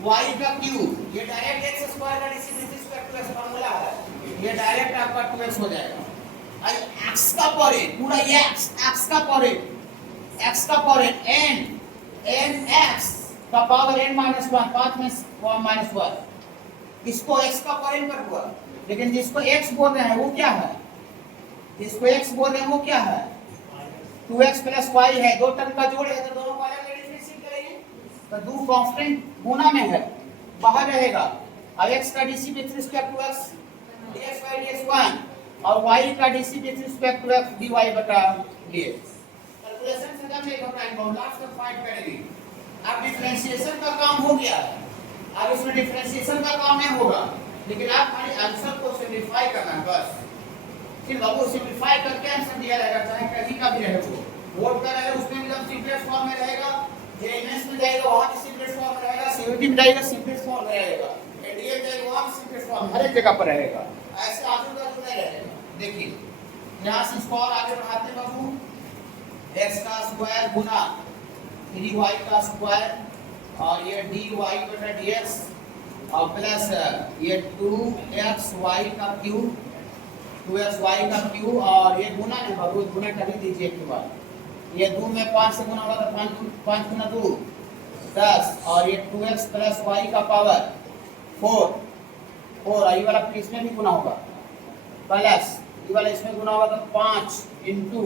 y का क्यूब, ये डायरेक्ट x स्क्वायर का DC with respect to x formula है, ये डायरेक्ट आपका 2x हो जाएगा, और x का पावर पूरा x का पावर n x का पावर n माइनस 1, 5 में माइनस 1, इसको x का पावर n पर हुआ, लेकिन जिसको x बोल रहे हैं वो क्या है, 2x प्लस y है, दो टर्म का जोड़ है, तो दोनों को अलग डिफरेंशिएट करेंगे, तो दो कांस्टेंट गुना में है, बाहर रहेगा, और x का DC with respect to x dx by dx 1 और y का DC with respect to x dy बटा dx। कैलकुलेशन से जब एक होता है बहुत से फाइंड करेंगे, अब डिफरेंशिएशन का काम हो गया है, अब इसमें डिफरेंशिएशन का काम नहीं होगा, लेकिन आप खाली आंसर को सिंपलीफाई करना है बस, फिर बाबू सिंपलीफाई करके आंसर दिया रहेगा, चाहे कहीं का भी रहे, वो वोट का रहेगा उसमें भी जब सिंपलेस्ट फॉर्म में रहेगा, जेएमएस में जाएगा वहां भी सिंपलेस्ट फॉर्म में रहेगा, सीयूटी में जाएगा सिंपलेस्ट फॉर्म में रहेगा, एडीए जाएगा वहां भी सिंपलेस्ट फॉर्म हर एक जगह पर रहेगा, ऐसे आजू बाजू नहीं रहेगा। देखिए यहां से इसको और आगे बढ़ाते हैं बाबू, x का स्क्वायर गुना 3y का स्क्वायर और ये dy बटा dx और प्लस ये 2xy का क्यूब, 2xy का क्यूब और ये गुना है बाबू, गुना कर ही दीजिए एक बार, ये 2 में 5 से गुना होगा तो 5 गुना 2 10 और ये 2x प्लस y का पावर 4 और ये वाला फिर इसमें भी गुना होगा, प्लस ये वाला इसमें गुना होगा तो 5 इंटू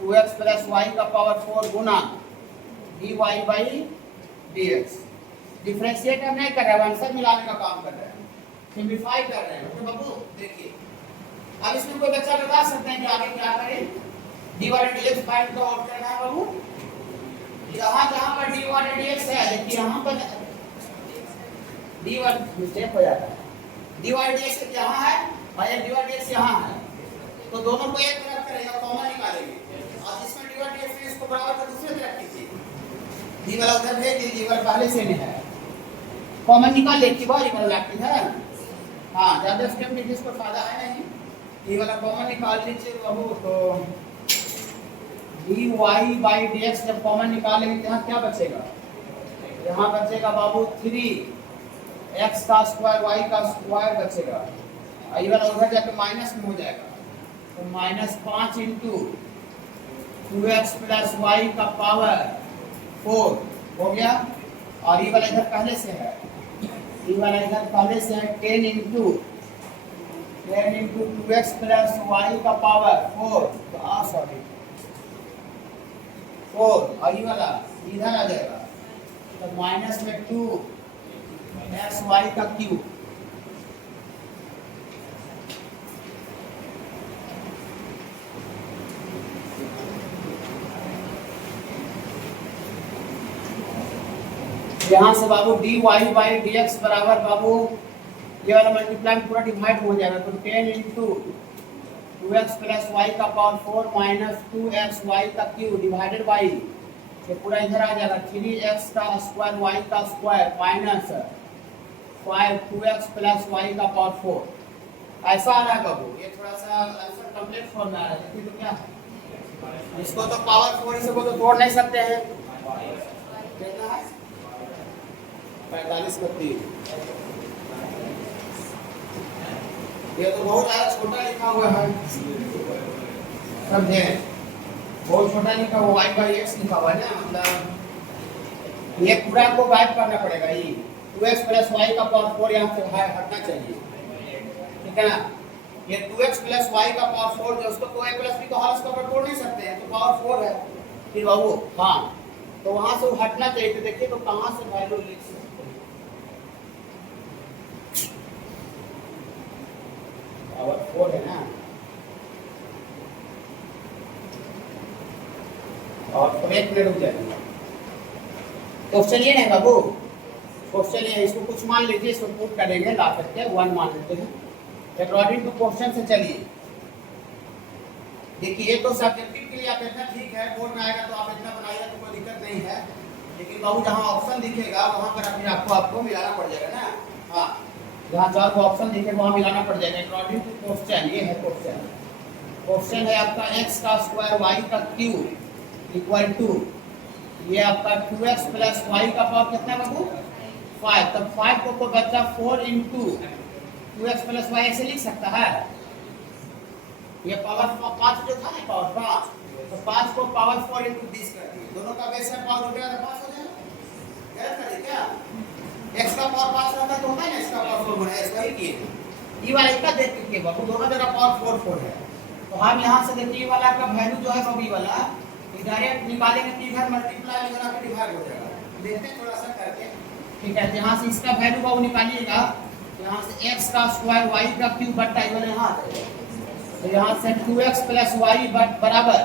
2x प्लस y का power 4 Guna dy by dx। Differentiate नहीं कर रहे हैं, आंसर मिलाने का काम कर रहे हैं, सिंपलीफाई कर रहे हैं। तो बाबू देखिए अब इसमें कोई बच्चा बता सकते हैं कि आगे क्या करें, dy by dx find out करना है बाबू, जहां पर dy बाई dx है, देखिए यहां पर dy मिस्टेक हो जाता है, dy बाई dx यहां है और ये dy बाई dx यहां है, तो दोनों को एक तरफ करेंगे, कॉमन निकालेंगे, और जिसमें dy बाई dx है इसको बराबर कर दूसरी तरफ कीजिए, डी वाला उधर भेज दीजिए, ये वाला पहले से नहीं है, कॉमन निकाल ले की बार ये वाला लगती है, हां ज्यादा स्टेप में जिसको फायदा है नहीं, ये वाला कॉमन निकाल लीजिए बाबू, तो dy बाई dx जब कॉमन निकालेंगे तो यहाँ क्या बचेगा, यहाँ बचेगा बाबू 3x का स्क्वायर y का स्क्वायर बचेगा, और ये वाला उधर जाके माइनस में हो जाएगा, तो -5 इंटू 2x प्लस y का पावर 4 हो गया, और ये वाला इधर पहले से है, ये वाला इधर पहले से है 10 इंटू 2x प्लस y का पावर 4, तो सॉरी 4 और ये वाला इधर आ जाएगा, तो माइनस में 2x y का क्यूब, यहाँ से बाबू dy बाई dx बराबर बाबू ये वाला मल्टीप्लाई पूरा डिवाइड हो जाएगा, तो 10 इंटू 2x प्लस y का पावर 4 माइनस 2xy का क्यूब डिवाइडेड बाई ये पूरा इधर आ जाएगा 3x का स्क्वायर y का square minus 5 2x plus y का पावर 4, ऐसा आ रहा है बाबू, ये थोड़ा सा आंसर कंप्लीट फॉर्म में आ रहा है, देखिए तो क्या है इसको तो पावर 4 इसको तो तोड़ नहीं सकते हैं। कितना है 45 का 3। ये तो बहुत ज्यादा छोटा लिखा हुआ है, समझे? बहुत छोटा लिखा हुआ y/x लिखा हुआ है ना, मतलब ये पूरा को गायब करना पड़ेगा। ये 2x + y का पावर 4 यहाँ से हटना चाहिए, ठीक है ना? ये 2x + y का पावर 4 जो उसको a + b को होल स्क्वायर पर तोड़ नहीं सकते हैं, तो पावर 4 है फिर बाबू। हाँ, तो वहां से वो हटना चाहिए। तो देखिए तो कहां से वैल्यू लिख सकते हैं, पावर 4 है ना, और एक मिनट रुक जाएगा। क्वेश्चन ये नहीं बाबू, क्वेश्चन ये, इसको कुछ मान लीजिए, इसको पुट करेंगे ला करके 1 मान लेते हैं अकॉर्डिंग टू क्वेश्चन से। चलिए देखिए, ये तो सब्जेक्टिव के लिए आप इतना ठीक है, बोर्ड में आएगा तो आप इतना बनाइएगा तो कोई दिक्कत नहीं है, लेकिन बाबू जहाँ ऑप्शन दिखेगा वहाँ पर अपने आपको मिलाना पड़ जाएगा ना। हाँ, जहाँ चार को ऑप्शन दिखेगा वहाँ मिलाना पड़ जाएगा अकॉर्डिंग टू क्वेश्चन। ये है क्वेश्चन, क्वेश्चन है आपका x² y का क्यूब इक्वल टू, ये आपका 2x + y का पावर कितना है बाबू 5। तब 5 को बच्चा 4 × 2x + y ऐसे लिख सकता है। ये पावर 5 जो था ना, पावर 5, तो 5 को पावर 4 × 20 कर दिए, दोनों का बेस है पावर उठेगा तो 5 हो जाएगा। गलत करें क्या? x का पावर 5 रहता तो होता है ना, x का पावर 4 बना, इसका ही किए। ई वाला इसका देख के बाबू दोनों जगह पावर 4 है, तो हम यहां से देखिए ई वाला का वैल्यू जो है बाबू, ई वाला डायरेक्ट निकालेंगे तो इधर मल्टीप्लाई करा के डिवाइड हो जाएगा। देखते हैं थोड़ा सा करके, ठीक है? यहां से इसका वैल्यू बाबू निकालिएगा, यहां से x² y का क्यूब बटा ये वाला यहां है, तो यहाँ से 2x + y बराबर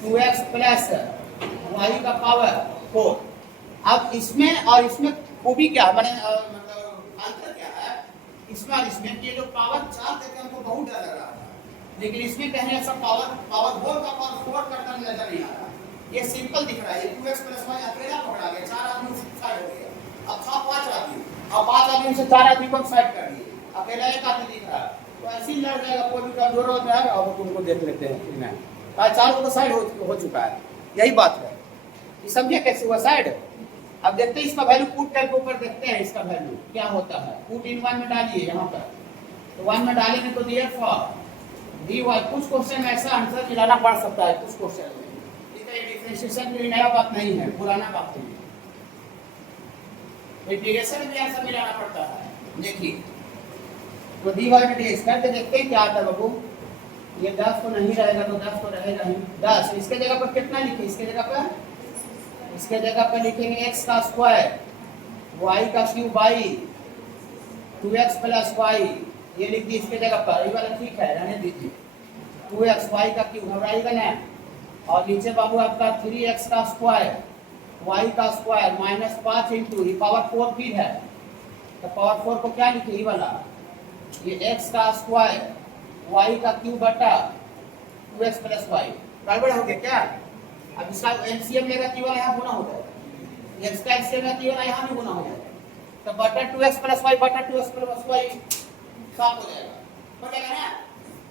2x + y का पावर 4। अब इसमें और इसमें खूबी क्या है, मतलब अंतर क्या है इसमें और इसमें? ये जो पावर 4 देखे हमको बहुत डर लग रहा था, लेकिन इसमें कहीं ऐसा पावर 4 का पावर 4 करता नजर नहीं आ रहा। ये सिंपल दिख रहा है, 2x + y अकेला पकड़ा गया, 4 आदमी साइड हो गया। अब था 5 आदमी, अब 5 आदमी से 4 आदमी को साइड कर दिए, अकेला एक आदमी दिख रहा है, तो ऐसे ही लड़ जाएगा। कोई भी कमजोर हो जाएगा। अब तुमको देख लेते हैं, चारों को साइड हो चुका है, यही बात है। ये समझे कैसे हुआ साइड? अब देखते हैं इसका वैल्यू पुट करके ऊपर देखते हैं इसका वैल्यू क्या होता है। पुट इन 1 में डालिए यहाँ पर, तो 1 में डालेंगे तो देयरफॉर dy, कुछ क्वेश्चन में ऐसा आंसर मिलाना पड़ सकता है, कुछ क्वेश्चन में, ठीक है? डिफरेंशिएशन के लिए नया बात नहीं है, पुराना बात है। इंटीग्रेशन में भी आंसर मिलाना पड़ता है। देखिए तो dy में dx करके देखते हैं क्या आता है बाबू। ये 10 तो नहीं रहेगा, तो 10 तो रहेगा ही। 10 इसके जगह पर कितना लिखे? इसके जगह पर लिखेंगे x² y का क्यूब y 2x + y, ये लिख दी इसके जगह पर। ये वाला ठीक है, रहने दीजिए। 2x y का क्यूब घबराइएगा ना, और नीचे बाबू आपका 3x² y का स्क्वायर -5 × ये पावर 4 फिर है, तो पावर 4 को क्या लिखे? ये वाला, ये x² y का क्यूब बटा 2x + y। गड़बड़ हो गया क्या? अब इसका एलसीएम लेगा तो वाला यहाँ गुना हो जाएगा, इसका एलसीएम लेगा तो वाला यहाँ भी गुना हो जाएगा, तो बटा 2x + y बटा 2x + y साफ हो जाएगा ना?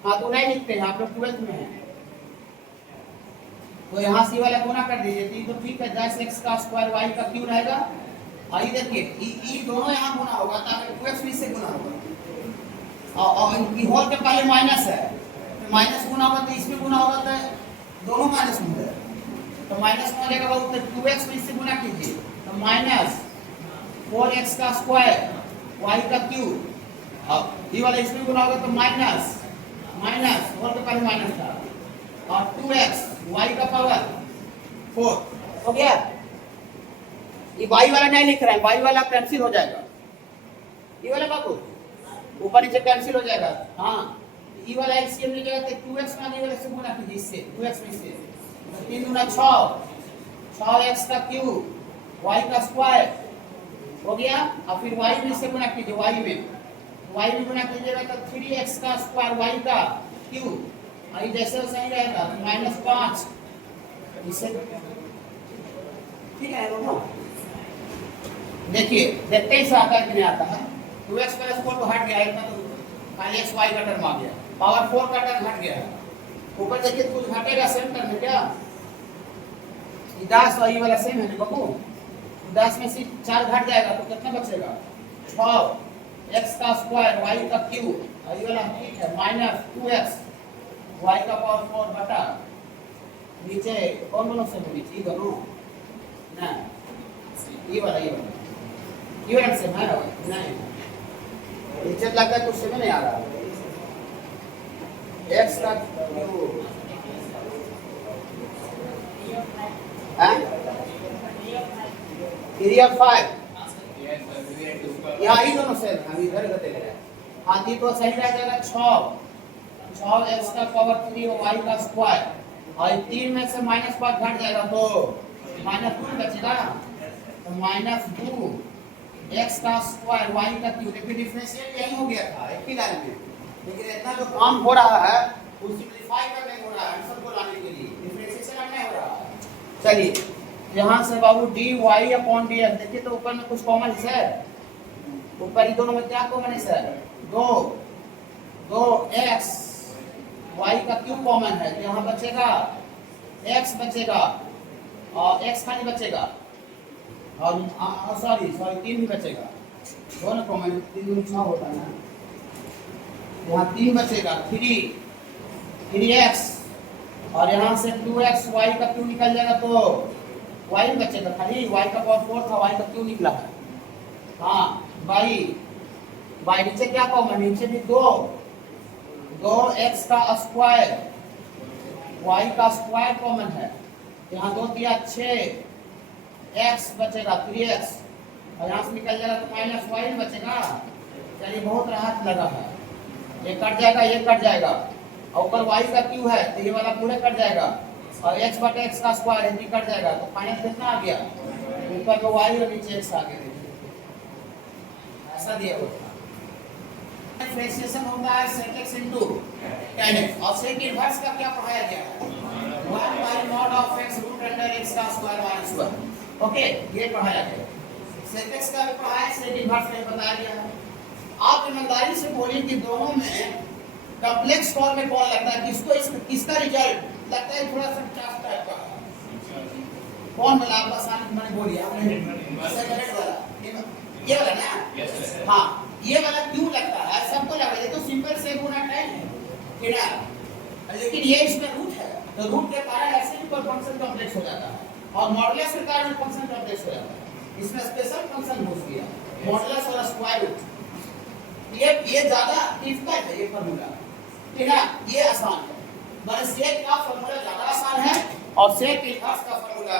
हाँ, तो नहीं लिखते हैं, आप लोग 12th में हैं, तो यहाँ से वाला गुना कर दीजिए, तो ठीक है। 10x² y का क्यूब रहेगा, और ये देखिए ये दोनों यहाँ गुना होगा, ताकि 2x भी से गुना होगा, और होल के पहले माइनस है, तो माइनस गुना होगा तो इसमें गुना होगा, तो दोनों माइनस में है, तो माइनस में हो जाएगा बाबू। तो 2x में इससे गुना कीजिए, तो -4x² y का क्यूब, अब ये वाला इसमें गुना होगा तो माइनस होल के पहले माइनस था, और 2x y का पावर 4 हो गया। ये y वाला नहीं लिख रहे हैं, y वाला कैंसिल हो जाएगा, ये वाला बाबू ऊपर नीचे कैंसिल हो जाएगा। हाँ, ये वाला एलसीएम ले जाएगा तो 2x मान वाले से गुना कीजिए, इससे 2x में से 3 × 6x का क्यूब y का स्क्वायर हो गया, और फिर y में से गुना कीजिए, y में गुना कीजिएगा तो 3x² y का क्यूब, और जैसे सही रहेगा -5 इससे, ठीक है दोनों। देखिए देखते ही आता है कि नहीं आता है। 2x + 4 तो हट गया, इतना तो खाली xy का टर्म आ गया, पावर 4 का टर्म हट गया, ऊपर देखिए कुछ घटेगा सेंटर में क्या? 10 और ये वाला सेम है ना बाबू। 10 में से 4 घट जाएगा तो कितना बचेगा? 6 x का स्क्वायर y का क्यूब और ये वाला ठीक है माइनस 2x y का पावर 4 बटा नीचे कौन दोनों से नीचे ये दोनों ना ये वाला से है नहीं नीचे लगता है कुछ समझ नहीं आ रहा। x का क्यूब हैं 3/5 यहाँ ही दोनों से हम इधर गते ले रहे हैं। हाँ तो सही रह जाएगा 6 x का पावर 3 और y का स्क्वायर और 3 में से -5 घट जाएगा तो -2 बचेगा तो -2 x का स्क्वायर y का क्यूब। देखिए डिफरेंशिएट यही हो गया था एक ही लाइन में, लेकिन इतना जो काम हो रहा है वो सिंपलीफाई करने हो रहा है आंसर को लाने के लिए, डिफरेंशिएशन अब नहीं हो रहा है। चलिए यहाँ से बाबू dy/dx देखिए तो ऊपर में कुछ कॉमन है सर, ऊपर ही दोनों में क्या कॉमन है सर? 2x y का क्यूब कॉमन है तो यहाँ बचेगा x बचेगा और x खाली बचेगा और सॉरी 3 भी बचेगा, दोनों कॉमन 3 दूनी 6 होता है ना, यहाँ 3 बचेगा 3x और यहाँ से 2x y का क्यूब निकल जाएगा तो y बचेगा खाली, y का पावर 4 था y का क्यूब निकला है। हाँ y नीचे क्या कॉमन, नीचे भी 2x का स्क्वायर y का स्क्वायर कॉमन है, यहाँ 2 दिया 6x बचेगा 3x और यहाँ से निकल जाएगा तो -y बचेगा। चलिए बहुत राहत लगा है, ये कट जाएगा और ऊपर y का क्यू है तो ये वाला पूरे कट जाएगा और x/x का स्क्वायर है कट जाएगा तो फाइनल कितना आ गया? ऊपर में y और नीचे x आ गया। ऐसा दिया हुआ डिफरेंशिएशन होता है sec x into tan x और sec इनवर्स का क्या पढ़ाया गया है? 1/mod of x root under x का स्क्वायर माइनस 1। ओके ये पढ़ाया गया, sec x का भी पढ़ाया, sec इनवर्स का भी बताया गया है। आप ईमानदारी से बोलिए कि दोनों में कॉम्प्लेक्स फॉर्म में कौन लगता है, किसका रिजल्ट लगता है थोड़ा सा चार्ट टाइप का? कौन वाला आप आसानी मैंने बोलिए आपने सेकंड वाला ये वाला ना? हाँ ये वाला क्यों लगता है? सबको लग रहा है, ये तो सिंपल से गुना टाइम है किना, लेकिन ये इसमें रूट है तो रूट के कारण ऐसे ही कोई फंक्शन कॉम्प्लेक्स हो जाता है और मॉडुलस के कारण फंक्शन कॉम्प्लेक्स हो जाता है। इसमें स्पेशल फंक्शन घुस गया मॉडुलस और स्क्वायर रूट, ये ज्यादा डिफिकल्ट है ये फार्मूला ठीक है, ये आसान है, बस सेक का फार्मूला ज्यादा आसान है और सेक इनवर्स का फार्मूला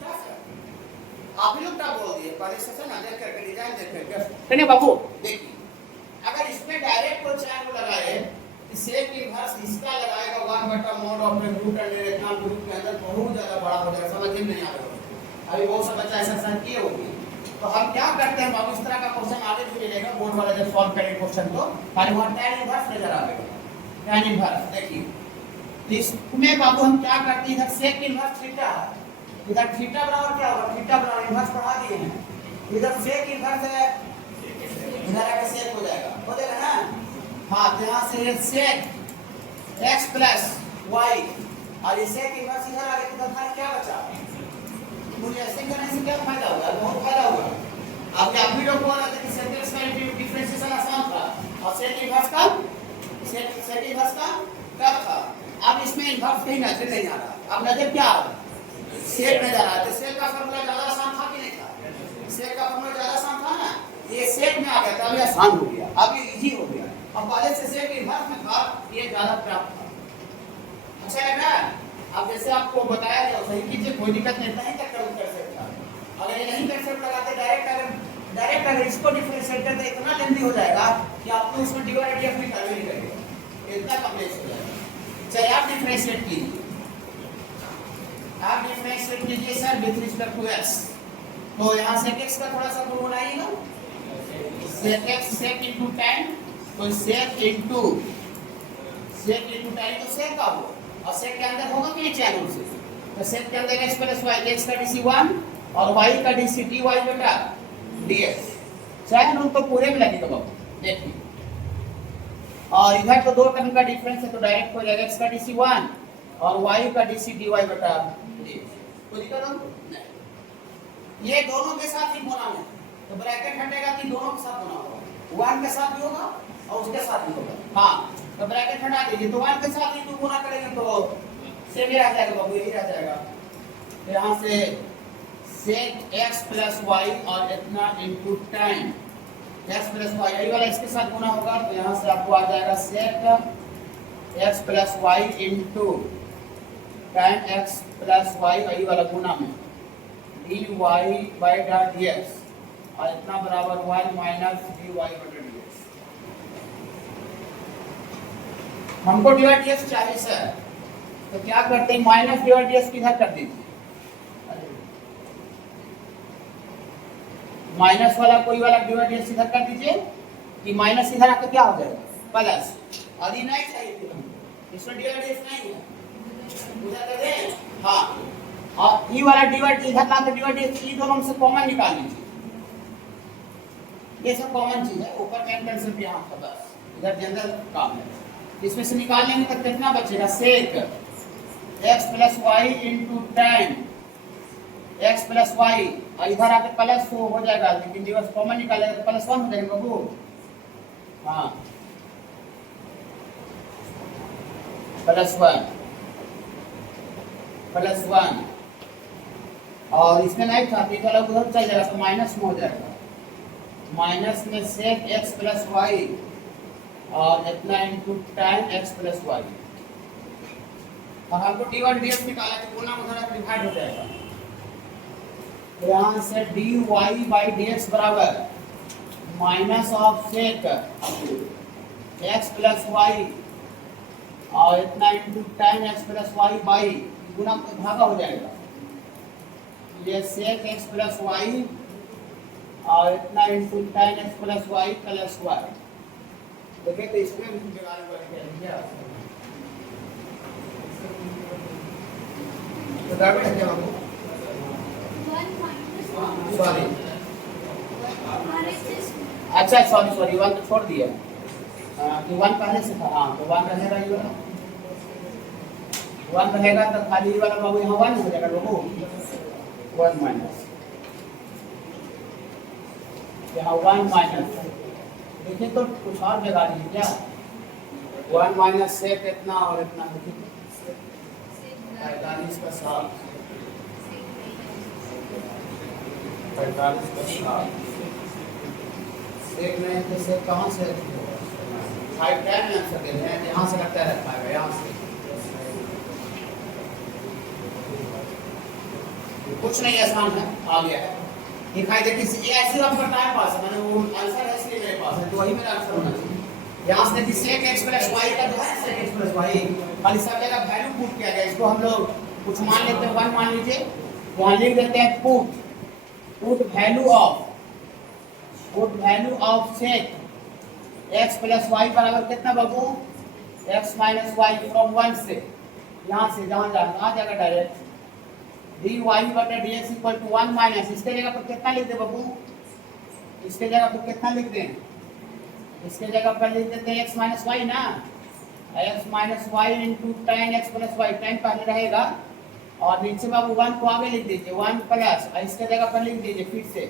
टफ है। आप ही लोग क्या बोल दिए पहले सेशन ना देख करके डिजाइन देख करके नहीं बाबू देखिए, अगर इसमें डायरेक्ट कोई चार्ट लगाए कि सेक इनवर्स इसका लगाएगा 1/mod of रूट अंडर रेखा ग्रुप के अंदर बहुत ज्यादा बड़ा हो जाएगा, समझ में नहीं आ रहा। अभी बहुत सा बच्चा ऐसा सर किए होंगे तो हम क्या करते हैं बाबू, इस तरह का क्वेश्चन आगे भी मिलेगा बोर्ड वाला जब सॉल्व करेंगे क्वेश्चन तो खाली वहां tan इनवर्स नजर आएगा। tan इनवर्स देखिए इसमें बाबू हम क्या करते हैं, इधर सेक इनवर्स थीटा, इधर थीटा बराबर क्या होगा, थीटा बराबर इनवर्स पढ़ा दिए हैं, इधर सेक इनवर्स है इधर आके सेक हो जाएगा ना। हाँ तो यहाँ से ये सेक x प्लस y और ये सेक इनवर्स इधर आ गया तो क्या बचा, मुझे ऐसे करने से क्या फायदा होगा? बहुत फायदा होगा। अब आप भी लोग बोल रहे थे कि सेक एक्स का डिफरेंशिएशन आसान था और सेक इनवर्स का कब था? अब इसमें इनवर्स कहीं नजर नहीं आ रहा, अब नजर क्या आ रहा है? सेक नजर आ रहा है। तो सेक का फार्मूला ज्यादा आसान था कि नहीं था? सेक का फार्मूला ज्यादा आसान था ना, ये सेक में आ गया था, अभी आसान हो गया, अब ये इजी हो गया। अब पहले से सेक इनवर्स में था ये ज्यादा प्राप्त था। अच्छा लग रहा है? अब जैसे आपको बताया गया सही कीजिए, कोई दिक्कत नहीं, नहीं कर सकता। अगर ये नहीं कर सकता लगाते डायरेक्ट अगर इसको डिफरेंशिएट करते इतना लेंथी हो जाएगा कि आपको इसमें डिवाइड या फिर करना नहीं पड़ेगा, इतना कॉम्प्लेक्स हो जाएगा। चलिए आप डिफरेंशिएट कीजिए, आप डिफरेंशिएट कीजिए sir with respect to x। तो यहाँ से x का थोड़ा सा फॉर्मूला आएगा, sec x sec into tan, तो sec into tan तो sec का हो और sec के अंदर होगा कि नहीं चैनल से, तो sec के अंदर x प्लस y, x का dc 1 और y का dc dy बटा dx, चैन रूल तो पूरे में लगेगा बाबू देखिए। और इधर तो दो टर्म का डिफरेंस है तो डायरेक्ट हो जाएगा x का dc 1 और y का dc dy बटा dx। कोई दिक्कत नहीं, ये दोनों के साथ ही गुना है तो ब्रैकेट हटेगा कि दोनों के साथ गुना होगा, 1 के साथ भी होगा और उसके साथ भी होगा। हाँ तो ब्रैकेट हटा दीजिए तो 1 के साथ ही तो गुना करेंगे तो सेम ही रह जाएगा बाबू, यही रह जाएगा। तो यहाँ से sec x प्लस y और इतना into tan x plus y, यही वाला इसके साथ गुना होगा तो यहाँ से आपको आ जाएगा sec x plus y into tan x plus y, यही वाला गुना में dy बाई dx और इतना बराबर 1 माइनस dy बटा dx। हमको dy dx चाहिए सर, तो क्या करते हैं माइनस dy dx किधर कर दीजिए, माइनस वाला कोई वाला dy dx इधर कर दीजिए कि माइनस इधर आकर क्या हो जाएगा प्लस, और ये नहीं चाहिए थी इसमें dy dx नहीं है उधर कर दें। हाँ और ये वाला dy इधर लाकर dy dx ये दोनों से कॉमन निकाल लीजिए, ये सब कॉमन चीज है, ऊपर पेन पेंसिल पे यहाँ का बस इधर जनरल काम है। इसमें से निकाल लेंगे तो कितना बचेगा sec x plus y into tan x plus y और इधर आके प्लस हो जाएगा, लेकिन दिवस कॉमन निकालेगा तो प्लस 1 हो जाएगा बाबू। हाँ प्लस वन और इसमें नहीं था तो वाला उधर चल जाएगा तो माइनस में हो जाएगा, माइनस में sec x प्लस y और इतना into tan x plus y और हमको d1 dx निकाला तो गुना उधर डिवाइड हो जाएगा। तो यहाँ से dy बाई dx बराबर minus of sec x plus y और इतना into tan x plus y by गुना भागा हो जाएगा, ये sec x प्लस y और इतना into tan x plus y plus y। देखिए तो इसमें भी बिगाड़ बढ़ तो गड़बड़ है क्या बाबू, सॉरी अच्छा सॉरी 1 तो छोड़ दिया कि 1 पहले से था। हाँ तो 1 रहेगा, ये वाला 1 रहेगा तो खाली ये वाला बाबू यहाँ 1 हो जाएगा बाबू, 1 माइनस यहाँ 1 माइनस, देखिए तो कुछ और जगह लीजिए क्या 1 माइनस sec इतना और इतना, देखिए 45 का 7 45 का 7 sec नहीं तो sec कहाँ से 5 tan में आंसर दे रहे हैं, यहाँ से लगता है रखा है यहाँ से कुछ नहीं आसान है, आ गया है दिखाई देखिए ये ऐसे आपका टाइम पास है, मैंने वो आंसर है इसलिए मेरे पास है तो वही मेरा आंसर होना चाहिए। यहाँ से देखिए sec x प्लस y का जो है sec x प्लस y खाली सब जगह वैल्यू पुट किया गया, इसको हम लोग कुछ मान लेते हैं 1 मान लीजिए, वहाँ लिख देते हैं put value of sec x plus y बराबर कितना बाबू x माइनस y फ्रॉम 1 से यहाँ से जहाँ जाना आ जाएगा डायरेक्ट dy बटा dx इक्वल टू 1 माइनस, इसके जगह पर कितना लिख दे बाबू, इसके जगह पर कितना लिख दें, इसके जगह पर लिख देते हैं x माइनस वाई ना, x minus y into tan x plus y, tan पहले रहेगा और नीचे बाबू 1 को आगे लिख दीजिए 1 प्लस और इसके जगह पर लिख दीजिए फिर से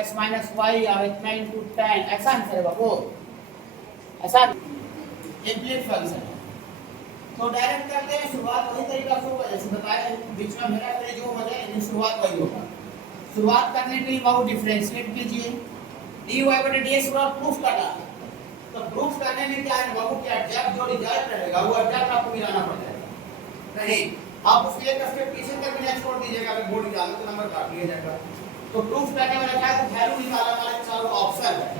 x माइनस वाई और इतना इंटू tan, ऐसा आंसर है बाबू, ऐसा इम्प्लीट फंक्शन। तो डायरेक्ट करते हैं शुरुआत वही तरीका से होगा जैसे बताया, बीच में मेरा पहले जो हो जाए लेकिन शुरुआत वही होगा। शुरुआत करने के लिए बाबू डिफरेंशिएट कीजिए dy बटे dx को प्रूफ करना है, तो प्रूफ करने में क्या है बाबू क्या जब जो रिजल्ट रहेगा वो एडजस्ट आपको मिलाना पड़ जाएगा नहीं, आप उसके एक स्टेप पीछे तक भी छोड़ दीजिएगा, अगर बोर्ड निकालना तो नंबर काट लिया जाएगा। तो प्रूफ करने वाला क्या है, वैल्यू निकालने वाले चारों ऑप्शन है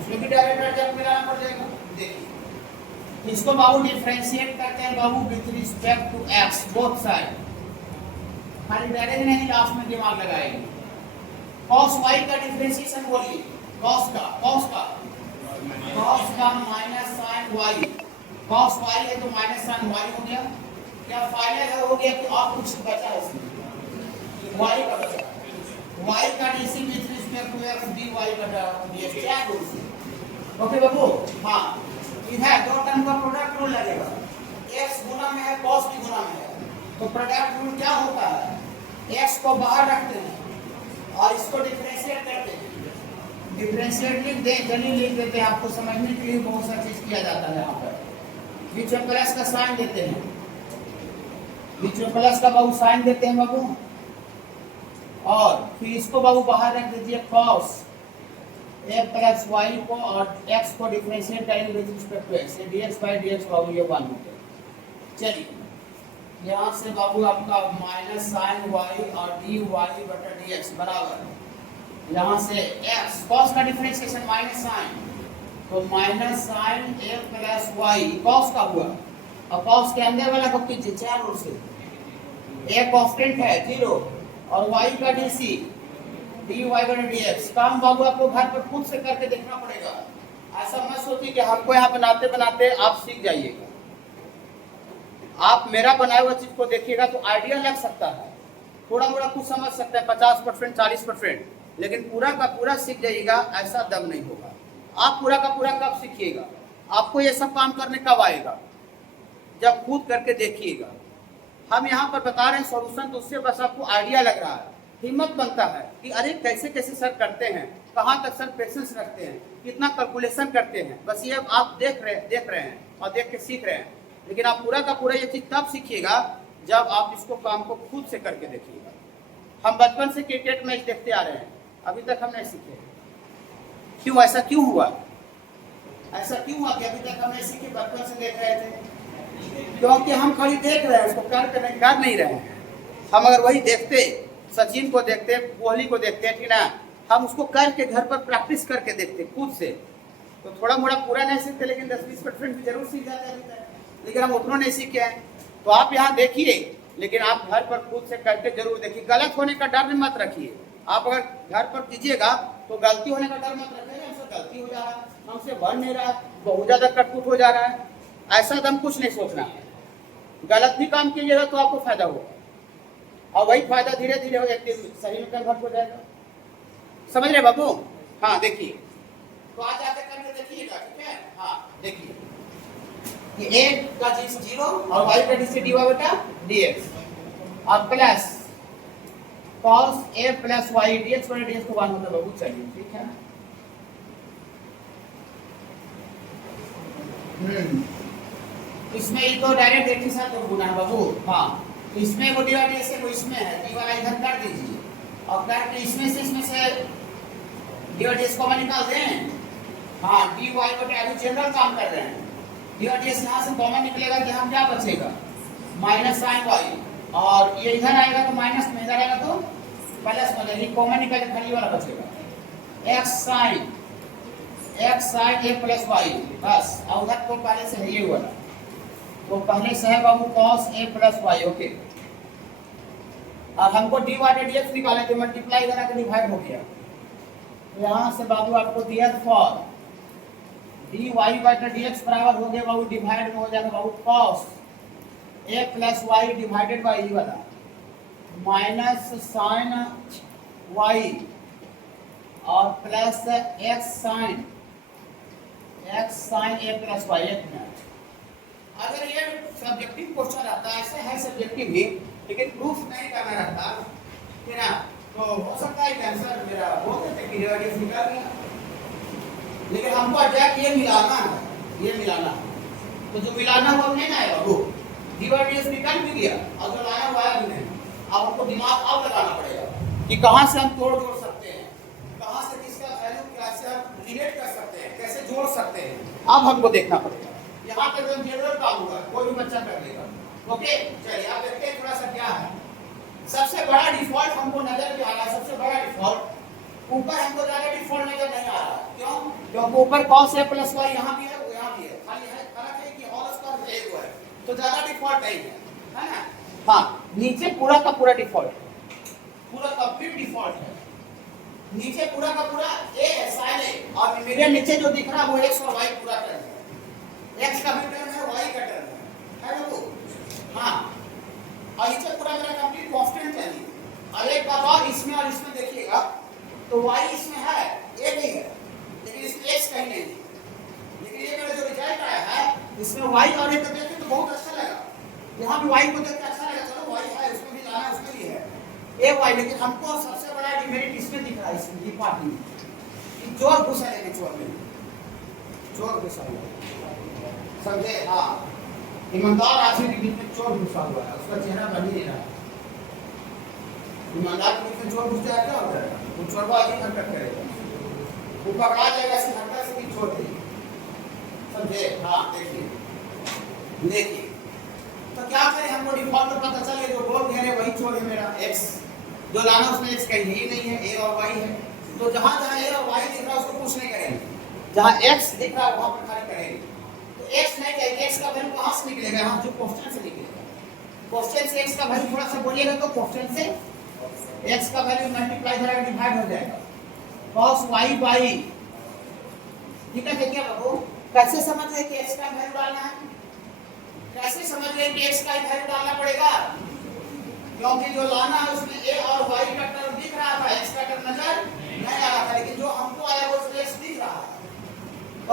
उसमें भी डायरेक्ट एडजस्ट मिलाना पड़ जाएगा। देखिए इसको बाबू डिफरेंशिएट करते हैं बाबू with respect to x both side, खाली डायरेक्ट नहीं लास्ट में दिमाग लगाएंगे। cos y का डिफरेंशिएशन बोलिए, cos का minus sin y, cos y है तो माइनस sin y हो गया, क्या फाइनल हो गया कि और कुछ बचा है इसमें y का बचा, y का dc with respect to x dy बटा dx क्या है ओके बाबू। हाँ इधर दो टर्म का प्रोडक्ट रूल लगेगा, x गुना में है cos भी गुना में है, तो प्रोडक्ट रूल क्या होता है, x को बाहर रखते हैं और इसको डिफरेंशिएट करते हैं। डिफरेंशिएट लिख दे, चलिए लिख देते हैं, आपको समझने के लिए बहुत सा चीज किया जाता है। यहाँ पर बीच में प्लस का साइन देते हैं, बीच में प्लस का बाबू साइन देते हैं बाबू, और फिर इसको बाबू बाहर रख दीजिए cos a प्लस वाई को, और x को डिफरेंशिएट करेंगे with respect to x, dx by dx बाबू ये 1 हो गया। चलिए यहाँ से बाबू आपका माइनस साइन y और dy बटा dx बराबर, यहाँ से x cos का डिफरेंशिएशन माइनस साइन, तो minus sine a plus y cos का हुआ, और cos के अंदर वाला को कीजिए चार ओर से, a कांस्टेंट है 0 और y का dc dy बटा dx। काम बाबू आपको घर पर खुद से करके देखना पड़ेगा, ऐसा मत सोचिए कि हमको यहाँ बनाते बनाते आप सीख जाइएगा। आप मेरा बनाया हुआ चीज को देखिएगा तो आइडिया लग सकता है, थोड़ा मोड़ा कुछ समझ सकता है 50% 40%, लेकिन पूरा का पूरा सीख जाइएगा ऐसा दम नहीं होगा। आप पूरा का पूरा कब सीखिएगा, आपको ये सब काम करने कब आएगा, जब खुद करके देखिएगा। हम यहाँ पर बता रहे हैं सॉल्यूशन, तो उससे बस आपको आइडिया लग रहा है, हिम्मत बनता है कि अरे कैसे कैसे सर करते हैं, कहाँ तक सर पेशेंस रखते हैं, कितना कैलकुलेशन करते हैं। बस ये आप देख रहे हैं और देख के सीख रहे हैं, लेकिन आप पूरा का पूरा ये चीज तब सीखिएगा जब आप इसको काम को खुद से करके देखिएगा। हम बचपन से क्रिकेट मैच देखते आ रहे हैं, अभी तक हम नहीं सीखे। क्यों ऐसा क्यों हुआ, ऐसा क्यों हुआ कि अभी तक हम नहीं सीखे, बचपन से देख रहे थे? क्योंकि हम खाली देख रहे हैं, उसको कर नहीं रहे हैं। हम अगर वही देखते, सचिन को देखते, कोहली को देखते हैं, ठीक ना, हम उसको करके घर पर प्रैक्टिस करके देखते खुद से, तो थोड़ा मोड़ा पूरा नहीं सीखते, लेकिन 10-20% भी जरूर सीख जाते हैं। लेकिन हम उतना नहीं सीखे हैं। तो आप यहाँ देखिए, लेकिन आप घर पर खुद से करके जरूर देखिए। गलत होने का डर मत रखिए। आप अगर घर पर कीजिएगा तो गलती होने का डर मत रखिए, हमसे गलती हो जा रहा है, हमसे बन नहीं रहा है, बहुत ज्यादा कटपुट हो जा रहा है, ऐसा दम कुछ नहीं सोचना है। गलत भी काम कीजिएगा तो आपको फायदा होगा, और वही फायदा धीरे धीरे एक दिन सही में कन्वर्ट हो जाएगा। समझ रहे बाबू? हाँ देखिए, तो आज आके करके देखिएगा, ठीक है? हाँ देखिए, ये a का g 0 और y का dc dy बटा dx और plus cos a plus y dx बटा dx को 1 होता है बाबू। चलिए ठीक है, इसमें ये तो डायरेक्ट एक ही साथ गुना है बाबू। हाँ, तो इसमें वो डिवाइड ऐसे वो इसमें है, डी वाला इधर कर दीजिए और करके इसमें से डिवाइड एस कॉमन निकाल दें। हाँ, डी वाई बटे अभी जनरल काम कर रहे हैं, डिवाइड एस यहाँ से कॉमन निकलेगा कि हम क्या बचेगा, माइनस साइन वाई, और ये इधर आएगा तो माइनस में, इधर आएगा तो प्लस में, लेकिन कॉमन निकल के खाली वाला बचेगा एक्स साइन ए प्लस वाई, बस। और उधर को पहले से है ये वाला, तो पहले से है बाबू cos a plus y. Okay, अब हमको dy बाई dx निकालना है, तो मल्टीप्लाई करा के डिवाइड हो गया। तो यहाँ से बाबू आपको दिया फॉर dy बाई dx बराबर हो गया बाबू, डिवाइड में हो जाएगा बाबू cos a plus y divided by ये वाला माइनस साइन y और plus x sine a plus y. एक मिनट, अगर ये सब्जेक्टिव क्वेश्चन रहता, ऐसे है सब्जेक्टिव भी, लेकिन प्रूफ नहीं करना रहता, है ना, तो हो सकता है कि आंसर मेरा हो सकता है कि डिवाइड निकाल गया, लेकिन हमको अटैक ये मिलाना है, ये मिलाना है। तो जो मिलाना हुआ नहीं ना है बाबू, डिवाइड निकाल भी गया और जो लाया हुआ है नहीं। अब हमको दिमाग अब लगाना पड़ेगा कि कहाँ से हम तोड़ सकते हैं, कहाँ से किसका वैल्यू कैसे हम रिलेट कर सकते हैं, कैसे जोड़ सकते हैं, अब हमको देखना पड़ेगा। यहाँ तक जनरल काम हुआ, कोई भी बच्चा कर लेगा। ओके, चलिए आप देखते हैं थोड़ा सा क्या है। सबसे बड़ा डिफॉल्ट हमको नजर में आ रहा है, सबसे बड़ा डिफॉल्ट ऊपर हमको ज्यादा डिफॉल्ट नजर नहीं आ रहा। क्यों? क्योंकि ऊपर cos a प्लस y यहाँ भी है, वो यहाँ भी है, खाली है फर्क है कि होल स्क्वायर एक है, तो ज्यादा डिफॉल्ट नहीं है ना। हाँ, नीचे पूरा का पूरा डिफॉल्ट, पूरा कंप्लीट डिफॉल्ट है। नीचे पूरा का पूरा a है, साइन a, और मेरे नीचे जो दिख रहा है वो x और y पूरा टर्म है, x का भी टर्म है, y का टर्म है ना वो। हाँ, और नीचे पूरा मेरा कंप्लीट कांस्टेंट है। और एक बात और, इसमें देखिएगा तो y इसमें है, a नहीं है, लेकिन इसमें x कहीं नहीं है, लेकिन ये मेरा जो रिजल्ट आया है इसमें y और a को देखें तो बहुत अच्छा लगा, यहाँ भी y को देख के अच्छा लगा, चलो y है उसमें भी जाना है, उसमें भी है a y, लेकिन हमको सबसे बड़ा डिमेरिट इसमें दिख रहा है, इसमें ये पार्ट में चोर घुसा लेंगे, चोर में चोर घुसा हुआ, समझे? हाँ, ईमानदार आदमी के बीच में चोर घुसा हुआ है, उसका चेहरा बन ही नहीं रहा। ईमानदार के बीच में चोर घुस जाए क्या हो जाएगा? वो चोरबाजी हरकत करेगा, वो पकड़ा जाएगा, ऐसी हरकत से भी छोड़ देगी, समझे? हाँ, देखिए तो क्या करें, हमको डिफॉल्ट तो पता चले जो बोल दे रहे वही चोर है मेरा, x जो लाना उसमें x कहीं ही नहीं है, a और y है, तो जहाँ जहाँ a और y दिख रहा है उसको कुछ नहीं करेंगे, जहाँ x दिख रहा है वहाँ पर खाली करेंगे। तो x नहीं कहेंगे, x का वैल्यू कहाँ से निकलेगा? यहाँ जो क्वेश्चन से निकलेगा, क्वेश्चन से x का वैल्यू थोड़ा सा बोलिएगा तो क्वेश्चन से x का वैल्यू मल्टीप्लाई हो जाएगा, डिवाइड हो जाएगा, cos y बाई, ठीक है? क्या बाबू, कैसे समझ रहे कि x का वैल्यू डालना है? कैसे समझ रहे कि x का वैल्यू डालना पड़ेगा? क्योंकि जो लाना है उसमें a और y का टर्म दिख रहा था, x का टर्म नजर नहीं आ रहा था, लेकिन जो हमको आया वो x दिख रहा है।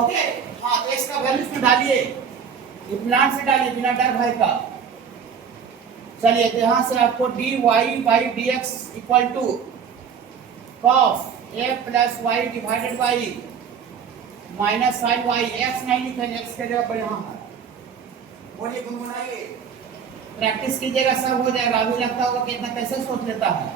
ओके, हाँ, तो x का वैल्यू इसमें डालिए, इतना से डालिए बिना डर भय का। चलिए, तो यहाँ से आपको dy by dx equal to cos a plus y divided by minus sine y, x नहीं लिखेंगे, x के जगह पर यहाँ है, बोलिए, गुनगुनाइए, प्रैक्टिस कीजिएगा, सब हो जाएगा। अभी लगता होगा कि इतना कैसे सोच लेता है,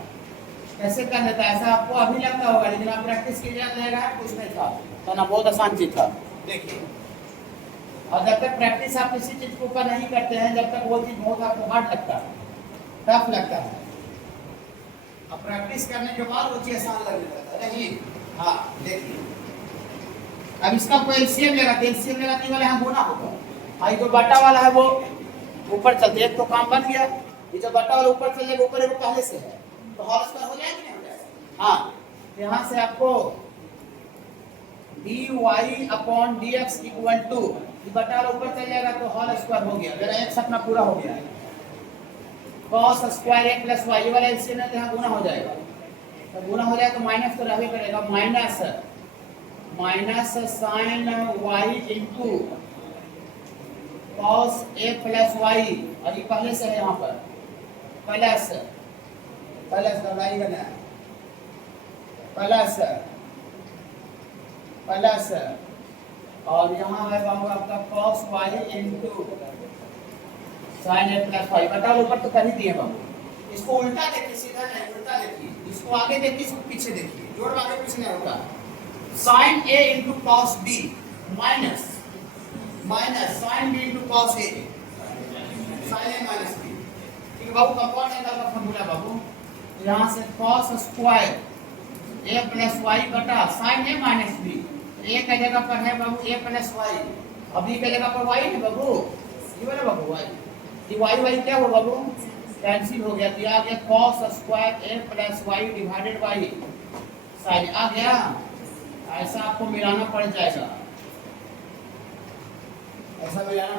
कैसे कर लेता है, ऐसा आपको अभी लगता होगा, लेकिन आप प्रैक्टिस कीजिएगा, कुछ नहीं था, तो ना बहुत आसान चीज था। देखिए, और जब तक प्रैक्टिस आप किसी चीज के ऊपर नहीं करते हैं, जब तक वो चीज बहुत आपको हार्ड लगता है, टफ लगता है, अब प्रैक्टिस करने के बाद वो चीज आसान लगने लगता है। नहीं, हाँ, देखिए, अब इसका कोई एलसीएम लेगा, तो एलसीएम लेगा तो वाला यहाँ गुना होगा, भाई जो बटा वाला है वो ऊपर चलते, एक तो काम बन गया, ये जो बटा वाला ऊपर चल जाएगा, ऊपर वो पहले से है, तो होल स्क्वायर हो जाएगा कि नहीं हो जाएगा? हाँ, यहाँ से आपको dy upon dx equal to, ये बटा वाला ऊपर चल जाएगा तो होल स्क्वायर हो गया, मेरा x अपना पूरा हो गया, cos square a plus y, ये वाला एलसीएम है तो यहाँ गुना हो जाएगा, तो गुना हो जाएगा तो माइनस तो रहबे करेगा, minus sine y into cos a plus y, और ये पहले से है, यहाँ पर प्लस लगाइएगा, प्लस और यहाँ है बाबू आपका cos y into sine a plus y, बताओ ऊपर तो कर ही दिए बाबू, इसको उल्टा देखिए, सीधा नहीं, उल्टा देखिए, इसको आगे देखिए, इसको पीछे देखिए, जोड़ आगे पीछे नहीं होगा, sine a into cos b minus sine b into cos a, sine a minus b, ठीक है बाबू, कंपाउंड एंगल का फॉर्मूला बाबू, यहाँ से cos square a plus y बटा sine a minus b, a का जगह पर है बाबू a प्लस y, अब b का जगह पर y है बाबू, ये वाला बाबू y, y क्या हुआ बाबू, कैंसिल हो गया, तो आ गया cos square a plus y divided by sine, आ गया, ऐसा आपको मिलाना पड़ जाएगा, ऐसा मिलाना